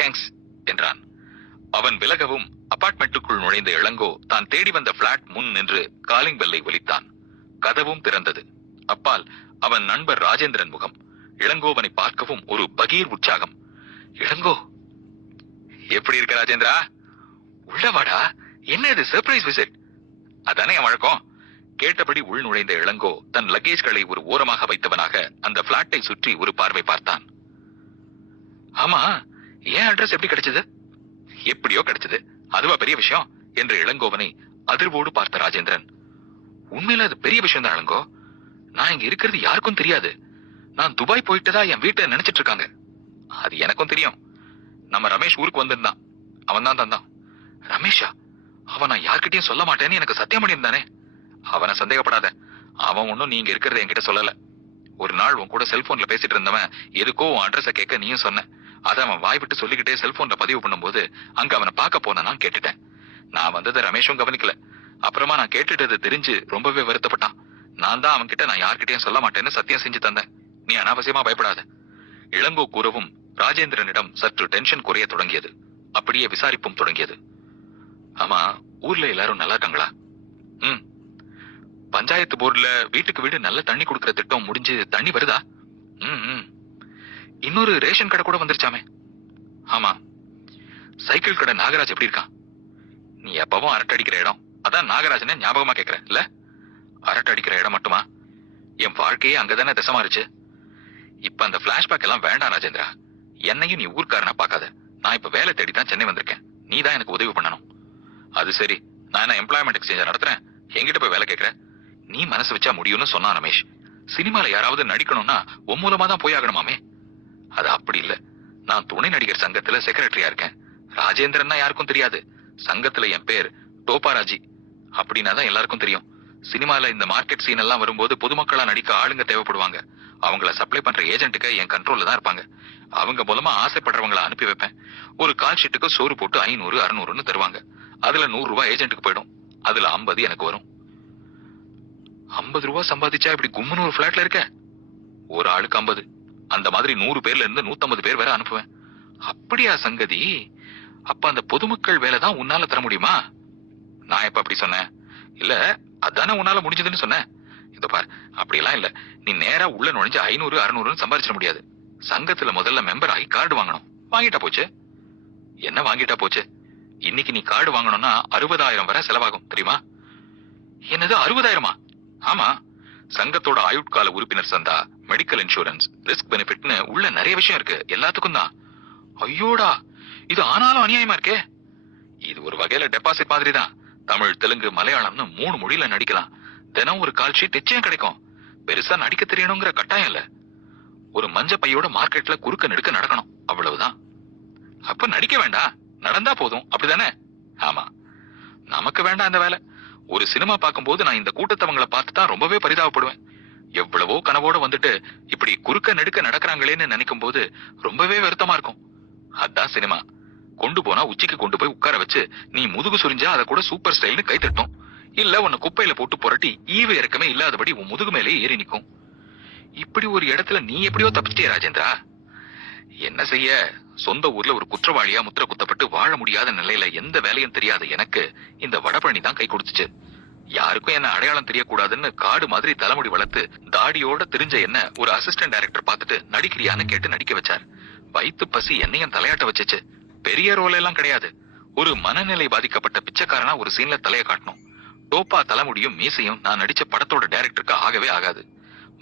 தேங்க்ஸ் என்றான். அவன் விலகவும் அபார்ட்மெண்ட்டுக்குள் நுழைந்த இளங்கோ தான் தேடி வந்த பிளாட் முன் நின்று காலிங் பெல்லை ஒலித்தான். கதவும் திறந்தது. அப்பால் அவன் நண்பர் ராஜேந்திரன் முகம். இளங்கோவனை பார்க்கவும் ஒரு பகீர் உற்சாகம். இளங்கோ, எப்படி இருக்க ராஜேந்திரா? உள்ளவாடா, என்ன இது சர்ப்ரைஸ் விசிட்? அதானே என் வழக்கம். கேட்டபடி உள் நுழைந்த இளங்கோ தன் லக்கேஜ்களை ஒரு ஓரமாக வைத்தவனாக அந்த பிளாட்டை சுற்றி ஒரு பார்வை பார்த்தான். ஆமா, ஏன் அட்ரஸ் எப்படி கிடைச்சது? எப்படியோ கிடைச்சது, அதுவா பெரிய விஷயம் என்று இளங்கோவனை அதிர்வோடு பார்த்த ராஜேந்திரன், உண்மையில அது பெரிய விஷயம் தான் இளங்கோ. நான் இங்க இருக்கிறது யாருக்கும் தெரியாது. நான் துபாய் போயிட்டதா என் வீட்டை நினைச்சிட்டு இருக்காங்க. அது எனக்கும் தெரியும். நம்ம ரமேஷ் ஊருக்கு வந்திருந்தான், அவன் தான் தந்தான். ரமேஷா? அவன் நான் யார்கிட்டயும் சொல்ல மாட்டேன்னு எனக்கு சத்தியம் பண்ணியிருந்தானே. அவனை சந்தேகப்படாத, அவன் ஒன்னும் நீங்க இருக்கிறத என்கிட்ட சொல்லல. ஒரு நாள் உன் கூட செல்போன்ல பேசிட்டு இருந்தவன் எதுக்கோ உன் அட்ரஸ கேட்க நீயும் சொன்ன. அதை அவன் வாய் விட்டு சொல்லிக்கிட்டே செல்போன்ல பதிவு பண்ணும்போது அங்க அவனை பார்க்க போன நான் கேட்டுட்டேன். நான் வந்ததை ரமேஷும் கவனிக்கல. அப்புறமா நான் கேட்டுட்டது தெரிஞ்சு ரொம்பவே வருத்தப்பட்டான். நான் தான் அவன்கிட்ட நான் யார்கிட்டயும் சொல்ல மாட்டேன்னு சத்தியம் செஞ்சு தந்தேன். நீ அனாவசியமா பயப்படாத. இளங்கோ கூறவும் ராஜேந்திரனிடம் சற்று டென்ஷன் குறைய தொடங்கியது. அப்படியே விசாரிப்பும் தொடங்கியது. ஆமா, ஊர்ல எல்லாரும் நல்லா இருக்காங்களா? பஞ்சாயத்து போர்டுல வீட்டுக்கு வீடு நல்ல தண்ணி கொடுக்கற திட்டம் முடிஞ்சு தண்ணி வருதா? இன்னொரு ரேஷன் கடை கூட வந்துருச்சாமே. ஆமா. சைக்கிள் கடை நாகராஜ் எப்படி இருக்கான்? நீ எப்பவும் அரட்டை அடிக்கிற இடம், அதான் நாகராஜனை ஞாபகமா கேக்குற இல்ல? அரட்டை அடிக்கிற இடம் மட்டுமா? என் வாழ்க்கையே அங்கதானே திசை மாறுச்சு. இப்ப அந்த பிளாஷ்பேக் எல்லாம் வேண்டாம் ராஜேந்திரா. என்னையும் நீ ஊர்க்காரனா பாக்காத. நான் இப்ப வேலை தேடிதான் சென்னை வந்திருக்கேன். நீ தான் எனக்கு உதவி பண்ணணும். அது சரி, நான் என்ன எம்ப்ளாய்மெண்ட் எக்ஸ்சேஞ்ச் நடத்துறேன், என்கிட்ட போய் வேலை கேட்கிற? நீ மனசு வச்சா முடியும்னு சொன்னா ரமேஷ். சினிமால யாராவது நடிக்கணும்னா உன் மூலமா தான் போய் ஆகணுமாமே. அது அப்படி இல்ல. நான் துணை நடிகர் சங்கத்துல செக்ரட்டரியா இருக்கேன். ராஜேந்திரன்னா யாருக்கும் தெரியாது. சங்கத்துல என் பேர் டோபாராஜி அப்படின்னா தான் எல்லாருக்கும் தெரியும். சினிமால இந்த மார்க்கெட் சீன் எல்லாம் வரும்போது பொதுமக்களா நடிக்க ஆளுங்க தேவைப்படுவாங்க. அவங்கள சப்ளை பண்ற ஏஜென்ட்டுக்கு என் கண்ட்ரோல்ல தான் இருப்பாங்க. அவங்க மூலமா ஆசைப்படுறவங்களை அனுப்பி வைப்பேன். ஒரு கால் ஷீட்டுக்கு சோறு போட்டு 500 600ன்னு தருவாங்க. அதுல 100 ரூபாய் ஏஜென்ட்டுக்கு போயிடும். அதுல 50 எனக்கு வரும். 50 ரூபாய் சம்பாதிச்சா இப்படி கும்முன்னு ஒரு பிளாட்ல இருக்க? ஒரு ஆளுக்கு 50. அந்த மாதிரி 100 பேர்ல இருந்து 150 பேர் வேற அனுப்புவேன். அப்படியா சங்கதி? அப்ப அந்த பொதுமக்கள் வேலைதான் உன்னால தர முடியுமா? நான் எப்ப அப்படி சொன்னேன்? இல்ல, அதானே உன்னால முடிஞ்சதுன்னு சொன்னேன். இதோ பார், அப்படியெல்லாம் இல்ல. நீ நேரா உள்ள நுழைஞ்சு 500 600 சம்பாதிச்சிட முடியாது. சங்கத்துல முதல்ல மெம்பர் ஆகி கார்டு வாங்கணும். வாங்கிட்டா போச்சு. என்ன வாங்கிட்டா போச்சு? இன்னைக்கு நீ கார்டு வாங்கணும்னா 60,000 வரை செலவாகும் தெரியுமா? என்னது 60,000? ஆமா. சங்கத்தோட ஆயுட்கால உறுப்பினர் சந்தா, மெடிக்கல் இன்சூரன்ஸ், ரிஸ்க் பெனிஃபிட்னு உள்ள நிறைய விஷயம் இருக்கு. எல்லாத்துக்கும் தான். ஐயோடா, இது ஆனாலும் அநியாயமா இருக்கே. இது ஒரு வகையில டெபாசிட் மாதிரி தான். தமிழ், தெலுங்கு, மலையாளம்னு 3 மொழியில நடிக்கலாம். தினம் ஒரு கால் ஷீட் நிச்சயம் கிடைக்கும். பெருசா நடிக்க தெரியணுங்கிற கட்டாயம் இல்ல. ஒரு மஞ்ச பையோட மார்க்கெட்ல குறுக்க நெடுக்க நடக்கணும், அவ்வளவுதான். அப்ப நடிக்க வேண்டாம், நடந்தா போதும், அப்படிதானே? ஆமா. நமக்கு வேண்டாம் அந்த வேலை. ஒரு சினிமா பார்க்கும்போது நான் இந்த கூட்டத்தவங்களை பார்த்து தான் ரொம்பவே பரிதாபப்படுவேன். எவ்வளவோ கனவோட வந்துட்டு இப்படி குறுக்க நெடுக்க நடக்கிறாங்களேன்னு நினைக்கும் போது ரொம்பவே வருத்தமா இருக்கும். அதான் சினிமா. கொண்டு போனா உச்சிக்கு கொண்டு போய் உட்கார வச்சு நீ முதுகு சுரிஞ்சா அதை கூட சூப்பர் ஸ்டைல்னு கை தட்டும். இல்ல உன்னை குப்பையில போட்டு புரட்டி ஈவு இறக்கமே இல்லாதபடி உன் முதுகு மேலே ஏறி நிக்கும். இப்படி ஒரு இடத்துல நீ எப்படியோ தப்பிச்சிட்டிய ராஜேந்திரா. என்ன செய்ய, சொந்த ஊர்ல ஒரு குற்றவாளியா முத்திர குத்தப்பட்டு வாழ முடியாத நிலையில எந்த வேலையும் தெரியாத எனக்கு இந்த வடபழனி தான் கை கொடுத்துச்சு. யாருக்கும் என்ன அடையாளம் தெரியக்கூடாதுன்னு காடு மாதிரி தலைமுடி வளர்த்து தாடியோட தெரிஞ்ச என்ன ஒரு அசிஸ்டன்ட் டைரக்டர் பார்த்துட்டு நடிக்கிறியான்னு கேட்டு நடிக்க வச்சார். வயிற்று பசி என்னையும் தலையாட்ட வச்சுச்சு. பெரிய ரோல் எல்லாம் கிடையாது. ஒரு மனநிலை பாதிக்கப்பட்ட பிச்சைக்காரனா ஒரு சீன்ல தலைய காட்டணும். டோப்பா தலைமுடியும் மீசையும் நான் நடிச்ச படத்தோட டைரக்டருக்கு ஆகவே ஆகாது.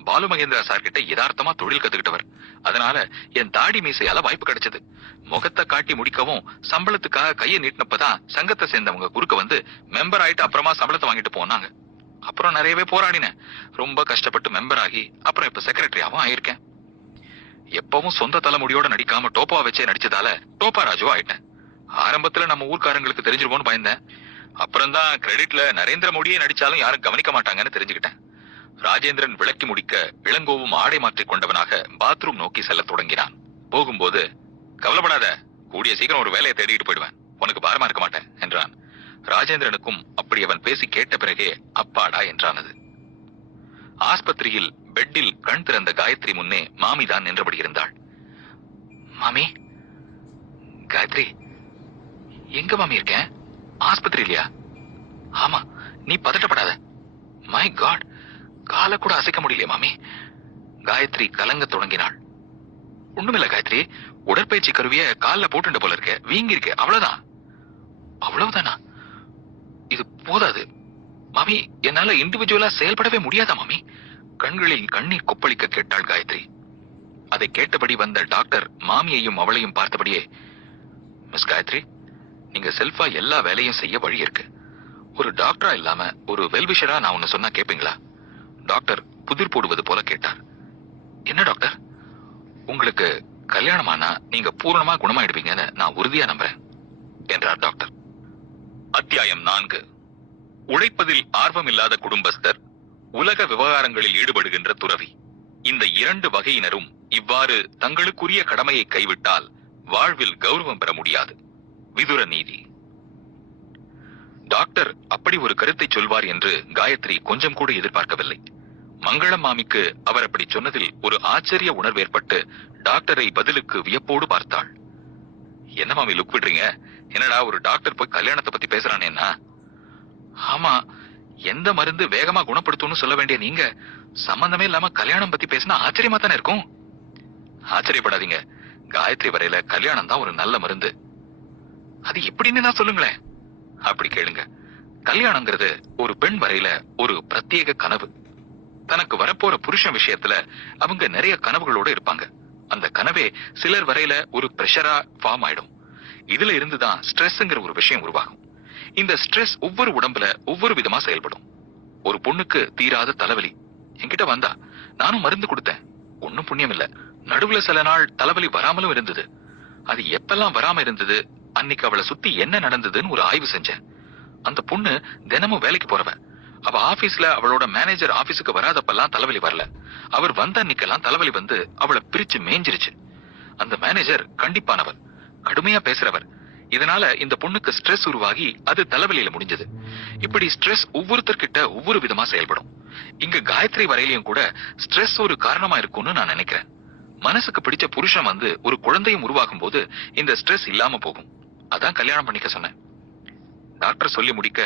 பாலு மகேந்திரா சார் கிட்ட யதார்த்தமா தொழில் கத்துக்கிட்டவர். அதனால என் தாடி மீசையால வாய்ப்பு கிடைச்சது. முகத்தை காட்டி முடிக்கவும் சம்பளத்துக்காக கையை நீட்டினப்பதான் சங்கத்தை சேர்ந்தவங்க குறுக்க வந்து மெம்பர் ஆயிட்டு அப்புறமா சம்பளத்தை வாங்கிட்டு போனாங்க. அப்புறம் நிறையவே போராடினேன். ரொம்ப கஷ்டப்பட்டு மெம்பர் ஆகி அப்புறம் இப்ப செக்ரட்டரியாவும் ஆயிருக்கேன். எப்பவும் சொந்த தலைமுடியோட நடிக்காம டோப்பா வச்சே நடிச்சதால டோப்பா ராஜுவா ஆயிட்டேன். ஆரம்பத்துல நம்ம ஊர்க்காரங்களுக்கு தெரிஞ்சிருவோம்னு பயந்தேன். அப்புறம் தான் கிரெடிட்ல நரேந்திர மோடியே நடிச்சாலும் யாரும் கவனிக்க மாட்டாங்கன்னு தெரிஞ்சுக்கிட்டேன். ராஜேந்திரன் விளக்கி முடிக்க இளங்கோவும் ஆடை மாற்றிக் கொண்டவனாக பாத்ரூம் நோக்கி செல்ல தொடங்கினான். போகும்போது, கவலைப்படாத, கூடிய சீக்கிரம் ஒரு வேலையை தேடிட்டு போயிடுவேன், உனக்கு பாரமா இருக்க மாட்டேன் என்றான். ராஜேந்திரனுக்கும் அப்படி அவன் பேசி கேட்ட பிறகே அப்பாடா என்றானது. ஆஸ்பத்திரியில் பெட்டில் கண் திறந்த காயத்ரி முன்னே மாமிதான் நின்றபடி இருந்தாள். மாமி, காயத்ரி, எங்க மாமி இருக்கேன்? ஆஸ்பத்திரி இல்லையா? ஆமா, நீ பதட்டப்படாத. மை காட், காலை கூட அசைக்க முடியலையே மாமி. காயத்ரி கலங்க தொடங்கினாள். ஒண்ணுமில்ல காயத்ரி, உடற்பயிற்சி கருவிய காலில் போட்டு போல இருக்க, வீங்கி இருக்கு, அவ்வளவுதான். அவ்வளவுதானா? இது போதாது மாமி, என்னால இண்டிவிஜுவலா செயல்படவே முடியாதா மாமி? கண்களில் கண்ணீர் கொப்பளிக்க கேட்டாள் காயத்ரி. அதை கேட்டபடி வந்த டாக்டர் மாமியையும் அவளையும் பார்த்தபடியே, மிஸ் காயத்ரி, நீங்க செல்ஃபா எல்லா வேலையும் செய்ய வழி இருக்கு. ஒரு டாக்டரா இல்லாம ஒரு வெல்விஷரா நான் ஒன்னு சொன்னா கேப்பீங்களா? டாக்டர் புதிர் போடுவது போல கேட்டார். என்ன டாக்டர்? உங்களுக்கு கல்யாணமானா நீங்க பூரணமா குணமாயிடுவீங்கன்னு நான் உறுதியா நம்புறேன் என்றார் டாக்டர். அத்தியாயம் 4. உழைப்பதில் ஆர்வமில்லாத குடும்பஸ்தர், உலக விவகாரங்களில் ஈடுபடுகின்ற துறவி. இந்த 2 வகையினரும் இவ்வாறு தங்களுக்குரிய கடமையை கைவிட்டால் வாழ்வில் கௌரவம் பெற முடியாது. விதுர நீதி. டாக்டர் அப்படி ஒரு கருத்தை சொல்வார் என்று காயத்ரி கொஞ்சம் கூட எதிர்பார்க்கவில்லை. மங்களம் மாமிக்கு அவர் அப்படி சொன்னதில் ஒரு ஆச்சரிய உணர்வு ஏற்பட்டு டாக்டரை பதிலுக்கு வியப்போடு பார்த்தாள். என்ன மாமி லுக் விடுறீங்க? என்னடா ஒரு டாக்டர் போய் கல்யாணத்தை பத்தி பேசுறானேன்னா? ஆமா, எந்த மருந்து வேகமா குணப்படுத்தும்னு சொல்ல வேண்டிய நீங்க சம்பந்தமே இல்லாம கல்யாணம் பத்தி பேசினா ஆச்சரியமா தானே இருக்கும். ஆச்சரியப்படாதீங்க, காயத்ரி வரையில கல்யாணம் தான் ஒரு நல்ல மருந்து. அது எப்படின்னு நான் சொல்லுங்களேன். அப்படி கேளுங்க. கல்யாணங்கிறது ஒரு பெண் வரையில ஒரு பிரத்யேக கனவு. தனக்கு வரப்போற புருஷன் விஷயத்துல அவங்க நிறைய கனவுகளோட இருப்பாங்க. அந்த கனவே சிலர் வரையில ஒரு பிரஷரா ஃபார்ம் ஆயிடும். இதுல இருந்துதான் ஸ்ட்ரெஸ்ங்கிற ஒரு விஷயம் உருவாகும். இந்த ஸ்ட்ரெஸ் ஒவ்வொரு உடம்புல ஒவ்வொரு விதமா செயல்படும். ஒரு பொண்ணுக்கு தீராத தலைவலி என்கிட்ட வந்தா நானும் மருந்து கொடுத்தேன், ஒன்னும் புண்ணியம் இல்ல. நடுவுல சில நாள் தலைவலி வராமலும் இருந்தது. அது எப்பெல்லாம் வராம இருந்தது, அன்னைக்கு அவளை சுத்தி என்ன நடந்ததுன்னு ஒரு ஆய்வு செஞ்சேன். அந்த பொண்ணு தினமும் வேலைக்கு போறவ. அவ ஆபீஸ்ல அவளோட மேனேஜர் ஆபீஸுக்கு வராதப்பெல்லாம் தலைவலி வரல. அவர் வந்த அன்னைக்கெல்லாம் தலைவலி வந்து அவளை பிரிச்சு மேஞ்சிருச்சு. அந்த மேனேஜர் கண்டிப்பானவர், கடுமையா பேசுறவர். இதனால இந்த பொண்ணுக்கு ஸ்ட்ரெஸ் உருவாகி அது தலைவலியில முடிஞ்சது. இப்படி ஸ்ட்ரெஸ் ஒவ்வொருத்தர்கிட்ட ஒவ்வொரு விதமா செயல்படும். இங்க காயத்ரி வரையிலையும் கூட ஸ்ட்ரெஸ் ஒரு காரணமா இருக்கும்னு நான் நினைக்கிறேன். மனசுக்கு பிடிச்ச புருஷன் வந்து ஒரு குழந்தையும் உருவாகும் போது இந்த ஸ்ட்ரெஸ் இல்லாம போகும். அதான் கல்யாணம் பண்ணிக்க சொன்னேன். டாக்டர் சொல்லி முடிக்க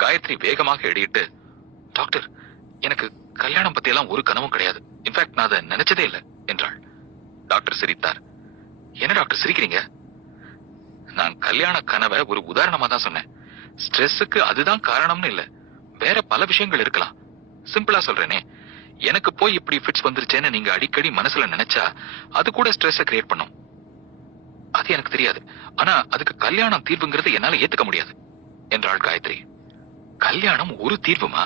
காயத்ரி வேகமாக எடிட்டு, டாக்டர், எனக்கு கல்யாணம் பத்தி எல்லாம் ஒரு கனவும் கிடையாது. இன்ஃபேக்ட் நான் அதை நினைச்சதே இல்லை என்றாள். டாக்டர் சிரித்தார். என்ன டாக்டர் சிரிக்கிறீங்க? நான் கல்யாண கனவை ஒரு உதாரணமா தான் சொன்னேன். ஸ்ட்ரெஸ்ஸுக்கு அதுதான் காரணம்னு இல்ல, வேற பல விஷயங்கள் இருக்கலாம். சிம்பிளா சொல்றேனே, எனக்கு போய் இப்படி ஃபிட்ஸ் வந்துருச்சேன்னு நீங்க அடிக்கடி மனசுல நினைச்சா அது கூட ஸ்ட்ரெஸ் கிரியேட் பண்ணும். அது எனக்கு தெரியாது, ஆனா அதுக்கு கல்யாணம் தீர்வுங்கிறது என்னால ஏத்துக்க முடியாது என்றாள் காயத்ரி. கல்யாணம் ஒரு தீர்வுமா?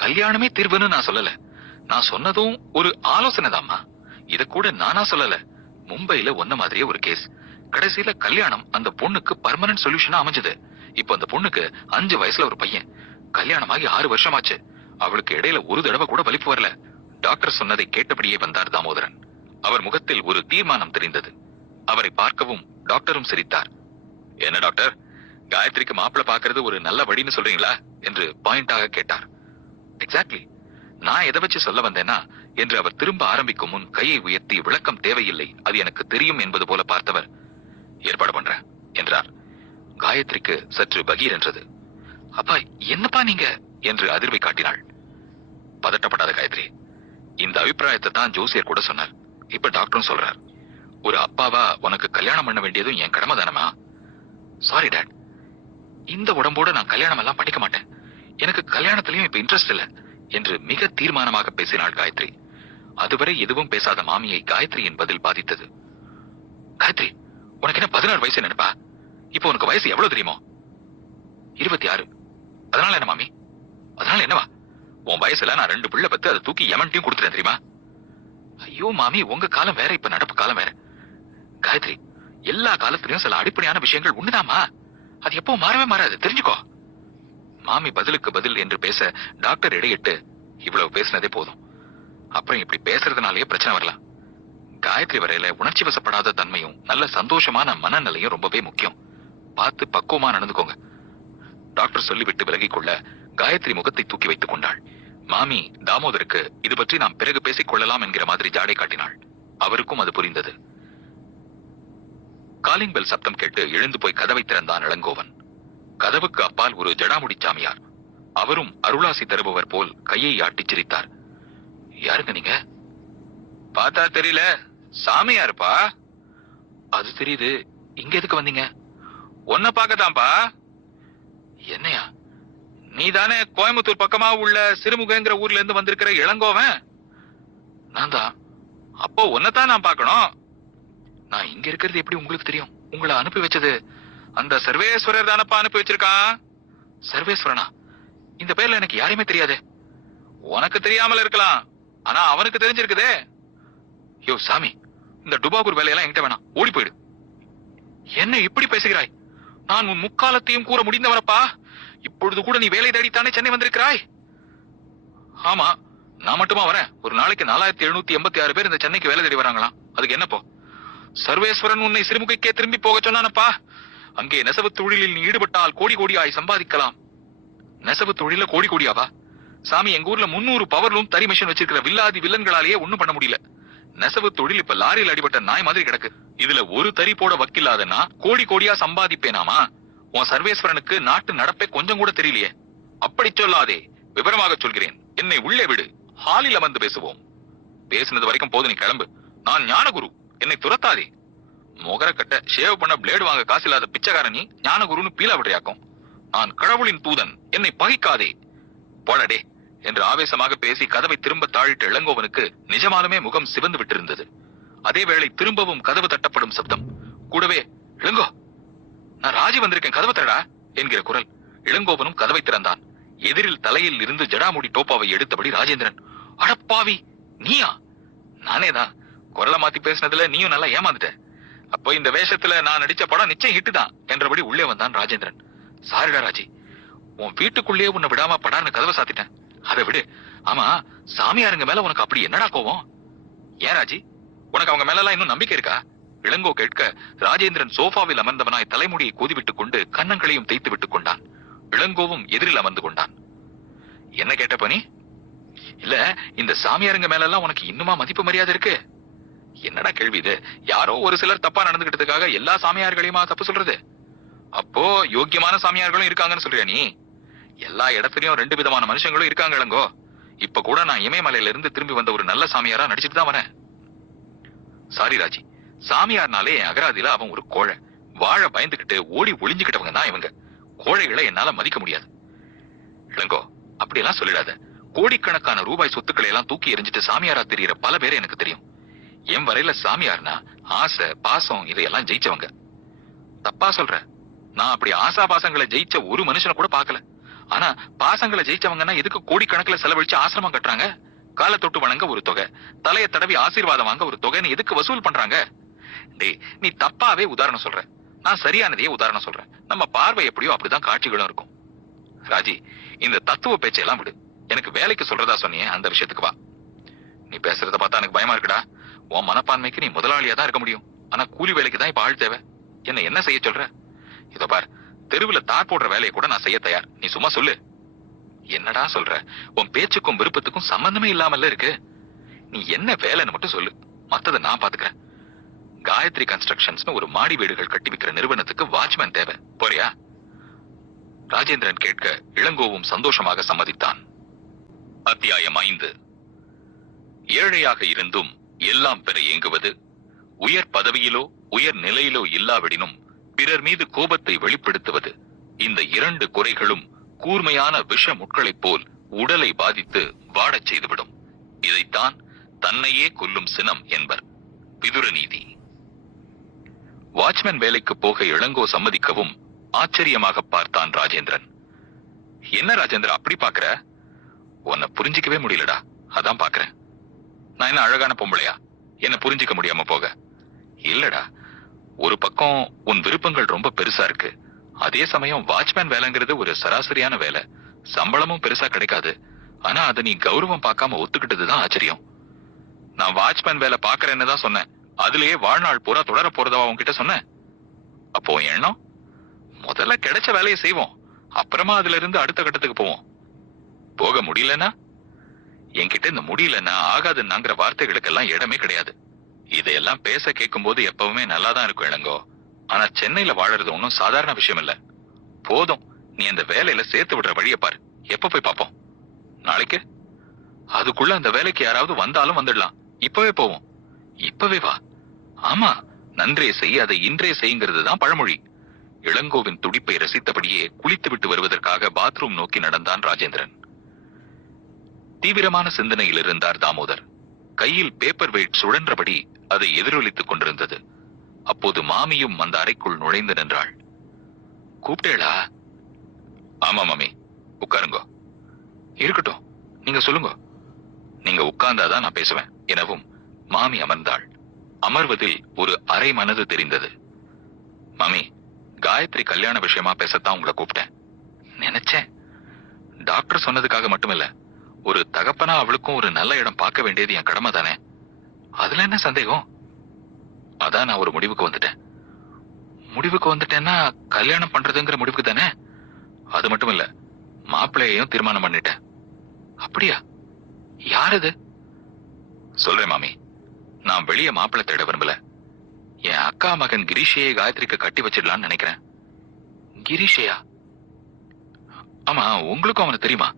கல்யாணமே தீர்வுன்னு நான் சொல்லல. நான் சொன்னதும் ஒரு ஆலோசனை தாம்மா. இத கூட நானா சொல்லல. மும்பைல ஒன்ன மாதிரியே ஒரு கேஸ். கடைசியில கல்யாணம் அந்த பொண்ணுக்கு பர்மனன்ட் சொல்யூஷனா அமைஞ்சது. இப்ப அந்த பொண்ணுக்கு 5 வயசுல ஒரு பையன். கல்யாணமாகி 6 வருஷமாச்சு. அவளுக்கு இடையில ஒரு தடவை கூட வலிப்பு வரல. டாக்டர் சொன்னதை கேட்டபடியே வந்தார் தாமோதரன். அவர் முகத்தில் ஒரு தீர்மானம் தெரிந்தது. அவரை பார்க்கவும் டாக்டரும் சிரித்தார். என்ன டாக்டர், காயத்ரிக்கு மாப்பிள்ள பாக்குறது ஒரு நல்ல வழின்னு சொல்றீங்களா என்று பாயிண்டாக கேட்டார். எக்ஸாக்ட்லி, நான் எதை வச்சு சொல்ல வந்தேன்னா என்று அவர் திரும்ப ஆரம்பிக்கும் முன் கையை உயர்த்தி விளக்கம் தேவையில்லை, அது எனக்கு தெரியும் என்பது போல பார்த்தவர், ஏற்பாடு பண்ற என்றார். காயத்ரிக்கு சற்று பகீர் என்றது. அப்பா என்னப்பா நீங்க என்று அதிர்வை காட்டினாள். பதட்டப்படாத காயத்ரி, இந்த அபிப்பிராயத்தை தான் ஜோசியர் கூட சொன்னார், இப்ப டாக்டரும் சொல்றார். ஒரு அப்பாவா உனக்கு கல்யாணம் பண்ண வேண்டியதும் என் கடமை தானமா. சாரி டாட், இந்த உடம்போட நான் கல்யாணம் எல்லாம் படிக்க மாட்டேன், எனக்கு கல்யாணத்திலயும் இப்ப இன்ட்ரெஸ்ட் இல்ல என்று மிக தீர்மானமாக பேசினாள் காயத்ரி. அதுவரை எதுவும் பேசாத மாமியை காயத்ரியின் பதில் பாதித்தது. காயத்ரி, உனக்கு என்ன 16 வயசு நினைப்பா? இப்போ உனக்கு வயசு எவ்வளவு தெரியுமோ? 26. அதனால என்ன மாமி? அதனால என்னவா? உன் வயசுல நான் 2 பிள்ளை பத்து அதை தூக்கி எமன்ட்டையும் கொடுத்துட்டேன் தெரியுமா? ஐயோ மாமி, உங்க காலம் வேற, இப்ப நடப்பு காலம் வேற. காயத்ரி, எல்லா காலத்திலயும் சில அடிப்படையான விஷயங்கள் உண்டுதாமா, அது எப்போ மாறவே மாறாது, தெரிஞ்சுக்கோ. மாமி பதிலுக்கு பதில் என்று பேச டாக்டர் இடையிட்டு, இவ்வளவு பேசினதே போதும், அப்புறம் இப்படி பேசுறதுனாலேயே பிரச்சனை வரலாம். காயத்ரி வரையில உணர்ச்சி வசப்படாத தன்மையும் நல்ல சந்தோஷமான மனநிலையும் ரொம்பவே முக்கியம், பார்த்து பக்குவமா நடந்துக்கோங்க. டாக்டர் சொல்லிவிட்டு விலகிக் கொள்ள காயத்ரி முகத்தை தூக்கி வைத்துக் கொண்டாள். மாமி தாமோதருக்கு இது பற்றி நாம் பிறகு பேசிக் கொள்ளலாம் என்கிற மாதிரி ஜாடை காட்டினாள். அவருக்கும் அது புரிந்தது. காலிங் பெல் சப்தம் கேட்டு எழுந்து போய் கதவை திறந்தான் இளங்கோவன். கதவுக்கு அப்பால் ஒரு ஜடாமுடி சாமியார், அவரும் அருளாசி தருபவர் போல் கையை ஆட்டிச் சிரித்தார். யாருங்க நீங்க? பார்த்தா தெரியல, சாமியாருப்பா. அது தெரியுது, இங்க எதுக்கு வந்தீங்க? உன்னை பார்க்கதான்பா. என்னையா? நீ தானே கோயம்புத்தூர் பக்கமா உள்ள சிறுமுகங்கிற ஊர்ல இருந்து வந்திருக்கிற இளங்கோவன்? நான் தான். அப்போ உன்னைத்தான் நான் பார்க்கணும். நான் இங்க இருக்கிறது எப்படி உங்களுக்கு தெரியும்? உங்களை அனுப்பி வச்சது அந்த சர்வேஸ்வரர் தானப்பா அனுப்பி வச்சிருக்கான். சர்வேஸ்வரனா? இந்த பேர்ல எனக்கு யாரையுமே தெரியாதே. உனக்கு தெரியாமல் இருக்கலாம், ஆனா அவனுக்கு தெரிஞ்சிருக்குதே. யோ சாமி, இந்த டுபாகூர் வேலையெல்லாம் என்கிட்ட வேணாம், ஓடி போயிடு. என்ன இப்படி பேசுகிறாய்? நான் உன் முக்காலத்தையும் கூற முடிந்தவனப்பா. இப்பொழுது கூட நீ வேலை தேடித்தானே சென்னை வந்திருக்கிறாய்? ஆமா, நான் மட்டுமா வரேன்? ஒரு நாளைக்கு 4786 பேர் இந்த சென்னைக்கு வேலை தேடி வராங்களாம். அதுக்கு என்னப்போ? சர்வேஸ்வரன் உன்னை சிறுமுகைக்கே திரும்பி போக சொன்னானப்பா. அங்கே நெசவு தொழிலில் நீ ஈடுபட்டால் கோடி கோடியாய் சம்பாதிக்கலாம். நெசவு தொழில கோடி கோடியாவா? சாமி, எங்க ஊர்ல 300 பவர்லூம் தறி மிஷின் வச்சிருக்கிற வில்லாதி வில்லன்களாலேயே ஒண்ணும் பண்ண முடியல. நெசவு தொழில் இப்ப லாரியில் அடிபட்ட நாய் மாதிரி கிடக்கு. இதுல ஒரு தறி போட வக்கில்லாதனா கோடி கோடியா சம்பாதிப்பேனாமா? உன் சர்வேஸ்வரனுக்கு நாட்டு நடப்பே கொஞ்சம் கூட தெரியலையே. அப்படி சொல்லாதே, விவரமாக சொல்கிறேன். என்னை உள்ளே விடு, ஹாலில் அமர்ந்து பேசுவோம். பேசினது வரைக்கும் போது, நீ கிளம்பு. நான் ஞானகுரு, என்னை துரத்தாதே. முகரக்கட்ட ஷேவ் பண்ண பிளேடு வாங்க காசு இல்லாத பிச்சைக்காரனி ஞானகுருன்னு பீலா விடையாக்கும். நான் கடவுளின் தூதன், என்னை பகைக்காதே. போடடே என்று ஆவேசமாக பேசி கதவை திரும்ப தாழிட்ட இளங்கோவனுக்கு நிஜமாலுமே முகம் சிவந்து விட்டிருந்தது. அதே வேளை திரும்பவும் கதவு தட்டப்படும் சப்தம். கூடவே, இளங்கோ, நான் ராஜி வந்திருக்கேன், கதவை தரடா என்கிற குரல். இளங்கோவனும் கதவை திறந்தான். எதிரில் தலையில் இருந்து ஜடாமுடி டோப்பாவை எடுத்தபடி ராஜேந்திரன். அடப்பாவி, நீயா? நானேதான். குரலை மாத்தி பேசினதுல நீயும் நல்லா ஏமாந்துட்ட. அப்போ இந்த வேஷத்துல நான் நடிச்ச படம் நிச்சயம் ஹிட்டு தான் என்றபடி உள்ளே வந்தான் ராஜேந்திரன். சாரிடா ராஜி, உன் வீட்டுக்குள்ளேயே உன்னை விடாம படார்னு கதவை சாத்திட்டேன். அதை விடு. ஆமா, சாமியாருங்க மேல உனக்கு அப்படி என்னடா கோவம்? ஏன் ராஜி, உனக்கு அவங்க மேல எல்லாம் இன்னும் நம்பிக்கை இருக்கா? இளங்கோ கேட்க ராஜேந்திரன் சோஃபாவில் அமர்ந்தவனாய் தலைமுடியை கோதிவிட்டுக் கொண்டு கன்னங்களையும் தேய்த்து விட்டுக் கொண்டான். இளங்கோவும் எதிரில் அமர்ந்து கொண்டான். என்ன கேட்ட பணி? இல்ல, இந்த சாமியாருங்க மேல எல்லாம் உனக்கு இன்னுமா மதிப்பு மரியாதை இருக்கு? என்னடா கேள்வி இது? யாரோ ஒரு சிலர் தப்பா நடந்துகிட்டதுக்காக எல்லா சாமியார்களையுமா தப்பு சொல்றது? அப்போ யோக்கியமான சாமியார்களும் இருக்காங்கன்னு சொல்றியா நீ? எல்லா இடத்துலயும் 2 விதமான மனுஷங்களும் இருக்காங்க இளங்கோ. இப்ப கூட நான் இமயமலையில இருந்து திரும்பி வந்த ஒரு நல்ல சாமியாரா நடிச்சுட்டு தான் வரேன். சாரி ராஜி, சாமியார்னாலே என் அகராதியில அவன் ஒரு கோழை. வாழ பயந்துகிட்டு ஓடி ஒளிஞ்சுக்கிட்டவங்க தான் இவங்க. கோழைகளை என்னால மதிக்க முடியாது. இளங்கோ, அப்படியெல்லாம் சொல்லிடாத. கோடிக்கணக்கான ரூபாய் சொத்துக்களை எல்லாம் தூக்கி எறிஞ்சிட்டு சாமியாரா தெரியற பல பேரை எனக்கு தெரியும். என் வரையில சாமியார்னா ஆசை பாசம் இதையெல்லாம் ஜெயிச்சவங்க. தப்பா சொல்ற? நான் அப்படி ஆசா பாசங்களை ஜெயிச்ச ஒரு மனுஷனை கூட பாக்கல. ஆனா பாசங்களை ஜெயிச்சவங்கன்னா எதுக்கு கோடிக்கணக்கில் செலவழிச்சு ஆசிரமம் கட்டுறாங்க? காலை தொட்டு வணங்க ஒரு தொகை, தலையை தடவி ஆசீர்வாதம் வாங்க ஒரு தொகைன்னு எதுக்கு வசூல் பண்றாங்க? டேய், நீ தப்பாவே உதாரணம் சொல்ற, நான் சரியானதையே உதாரணம் சொல்றேன். நம்ம பார்வை எப்படியோ அப்படிதான் காட்சிகளும் இருக்கும். ராஜி, இந்த தத்துவ பேச்சையெல்லாம் விடு. எனக்கு வேலைக்கு சொல்றதா சொன்னியே, அந்த விஷயத்துக்கு வா. நீ பேசுறத பார்த்தா எனக்கு பயமா இருக்குடா. உன் மனப்பான்மைக்கு நீ முதலாளியா தான் இருக்க முடியும், ஆனா கூலி வேலைக்கு தான் இப்ப ஆள் தேவை. என்ன செய்ய சொல்ற? இத பார், தெருவுல தார் போடுற வேலையை கூட நான் செய்ய தயார். நீ சும்மா சொல்லு. என்னடா சொல்ற? உன் பேச்சுக்கும் விருப்பத்துக்கும் சம்பந்தமே இல்லாமல்ல இருக்கு. நீ என்ன வேலைன்னு மட்டும் சொல்லு, மத்தத நான் பாத்துக்கிறேன். காயத்ரி கன்ஸ்ட்ரக்ஷன்ஸ்னு ஒரு மாடி வீடுகள் கட்டி விக்கிற நிறுவனத்துக்கு வாட்ச்மேன் தேவை, போறியா? ராஜேந்திரன் கேட்க இளங்கோவும் சந்தோஷமாக சம்மதித்தான். அத்தியாயம் 5. ஏழையாக இருந்தும் எல்லாம் பெற ஏங்குவது, உயர் பதவியிலோ உயர் நிலையிலோ இல்லாவிடினும் பிறர் மீது கோபத்தை வெளிப்படுத்துவது, இந்த 2 குறைகளும் கூர்மையான விஷ முட்களைப் போல் உடலை பாதித்து வாடச் செய்துவிடும். இதைத்தான் தன்னையே கொல்லும் சினம் என்பர். விதுர நீதி. வாட்ச்மேன் வேலைக்கு போக இளங்கோ சம்மதிக்கவும் ஆச்சரியமாக பார்த்தான் ராஜேந்திரன். என்ன ராஜேந்திர அப்படி பாக்குற? உன்னை புரிஞ்சிக்கவே முடியலடா, அதான் பாக்குறேன். நான் என்ன அழகான பொம்பளையா என்ன புரிஞ்சிக்க முடியாம போக? இல்லடா, ஒரு பக்கம் உன் விருப்பங்கள் ரொம்ப பெருசா இருக்கு, அதே சமயம் வாட்ச்மேன் வேலைங்கிறது ஒரு சராசரியான வேலை, சம்பளமும் பெருசா கிடைக்காது. ஆனா அதை நீ கௌரவம் பார்க்காம ஒத்துக்கிட்டதுதான் ஆச்சரியம். நான் வாட்ச்மேன் வேலை பாக்குறேன்னு தான் சொன்னேன், அதுலயே வாழ்நாள் பூரா தொடர போறதா உன்கிட்ட சொன்னேன். அப்போ எண்ணம், முதல்ல கிடைச்ச வேலையை செய்வோம், அப்புறமா அதுல இருந்து அடுத்த கட்டத்துக்கு போவோம். போக முடியலன்னா? என்கிட்ட இந்த முடியலன்னா ஆகாதுன்னாங்கிற வார்த்தைகளுக்கெல்லாம் இடமே கிடையாது. இதையெல்லாம் பேச கேட்கும் போது எப்பவுமே நல்லாதான் இருக்கும் இளங்கோ. ஆனா சென்னையில வாழறது ஒன்னும் சாதாரண விஷயம் இல்ல. போதும், நீ அந்த வேலையில சேர்த்து விடுற வழிய பாரு. எப்ப போய் பாப்போம்? நாளைக்கு? அதுக்குள்ள அந்த வேலைக்கு யாராவது வந்தாலும் வந்துடலாம். இப்பவே போவோம். இப்பவே வா. ஆமா, நன்றே செய் அதை இன்றே செய்யுங்கிறது தான் பழமொழி. இளங்கோவின் துடிப்பை ரசித்தபடியே குளித்து விட்டு வருவதற்காக பாத்ரூம் நோக்கி நடந்தான் ராஜேந்திரன். தீவிரமான சிந்தனையில் இருந்தார் தாமோதர். கையில் பேப்பர் வெயிட் சுழன்றபடி அதை எதிரொலித்துக் கொண்டிருந்தது. அப்போது மாமியும் அந்த அறைக்குள் நுழைந்து நின்றாள். கூப்பிட்டேளா? ஆமா மாமி, உட்காருங்கோ. இருக்கட்டும், நீங்க சொல்லுங்க. நீங்க உட்கார்ந்தாதான் நான் பேசுவேன் எனவும் மாமி அமர்ந்தாள். அமர்வதில் ஒரு அரை மனது தெரிந்தது. மாமி, காயத்ரி கல்யாண விஷயமா பேசத்தான் உங்களை கூப்பிட்டேன். நினைச்சேன். டாக்டர் சொன்னதுக்காக மட்டுமில்ல, ஒரு தகப்பனா அவளுக்கும் ஒரு நல்ல இடம் பார்க்க வேண்டியது என் கடமை தானே. அதுல என்ன சந்தேகம்? அதான் நான் ஒரு முடிவுக்கு வந்துட்டேன். முடிவுக்கு வந்துட்டேன்னா கல்யாணம் பண்றதுங்கிற முடிவுக்கு தானே? அது மட்டும் இல்ல, மாப்பிள்ளையையும் தீர்மானம் பண்ணிட்டேன். அப்படியா? யாரது? சொல்றேன் மாமி. நான் வெளியே மாப்பிள்ளை தேட விரும்பல. என் அக்கா மகன் கிரீஷையை காயத்ரிக்கு கட்டி வச்சிடலான்னு நினைக்கிறேன். கிரீஷையா? ஆமா, உங்களுக்கும் அவனை தெரியுமா?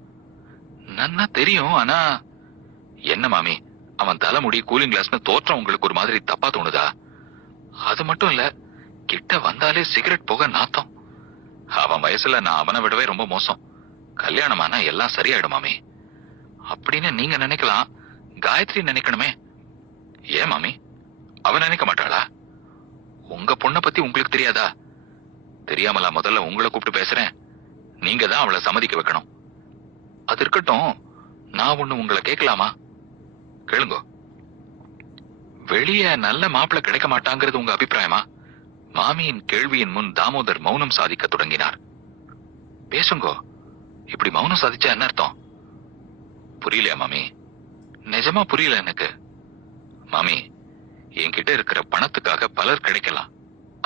நன்னா தெரியும். ஆனா என்ன மாமி, அவன் தலைமுடி கூலிங் கிளாஸ்னு தோற்றம் உங்களுக்கு ஒரு மாதிரி தப்பா தோணுதா? அது மட்டும் இல்ல, கிட்ட வந்தாலே சிகரெட் போக நாத்தம். அவன் வயசுல நான் அவனை விடவே ரொம்ப மோசம். கல்யாணமானா எல்லாம் சரியாயிடும் மாமி. அப்படின்னு நீங்க நினைக்கலாம், காயத்ரி நினைக்கணுமே. ஏன் மாமி, அவன் நினைக்க மாட்டாளா? உங்க பொண்ணை பத்தி உங்களுக்கு தெரியாதா? தெரியாமலா முதல்ல உங்களை கூப்பிட்டு பேசுறேன். நீங்க தான் அவளை சம்மதிக்க வைக்கணும். அது இருக்கட்டும், நான் ஒண்ணு உங்களை கேட்கலாமா? கேளுங்க. வெளியே நல்ல மாப்பிள்ளை கிடைக்க மாட்டாங்கிறது உங்க அபிப்பிராயமா? மாமியின் கேள்வியின் முன் தாமோதர் மௌனம் சாதிக்க தொடங்கினார். பேசுங்கோ. இப்படி மௌனம் சாதிச்சா என்ன அர்த்தம்? புரியலையா மாமி? நிஜமா புரியல எனக்கு. மாமி, என்கிட்ட இருக்கிற பணத்துக்காக பலர் கிடைக்கலாம்.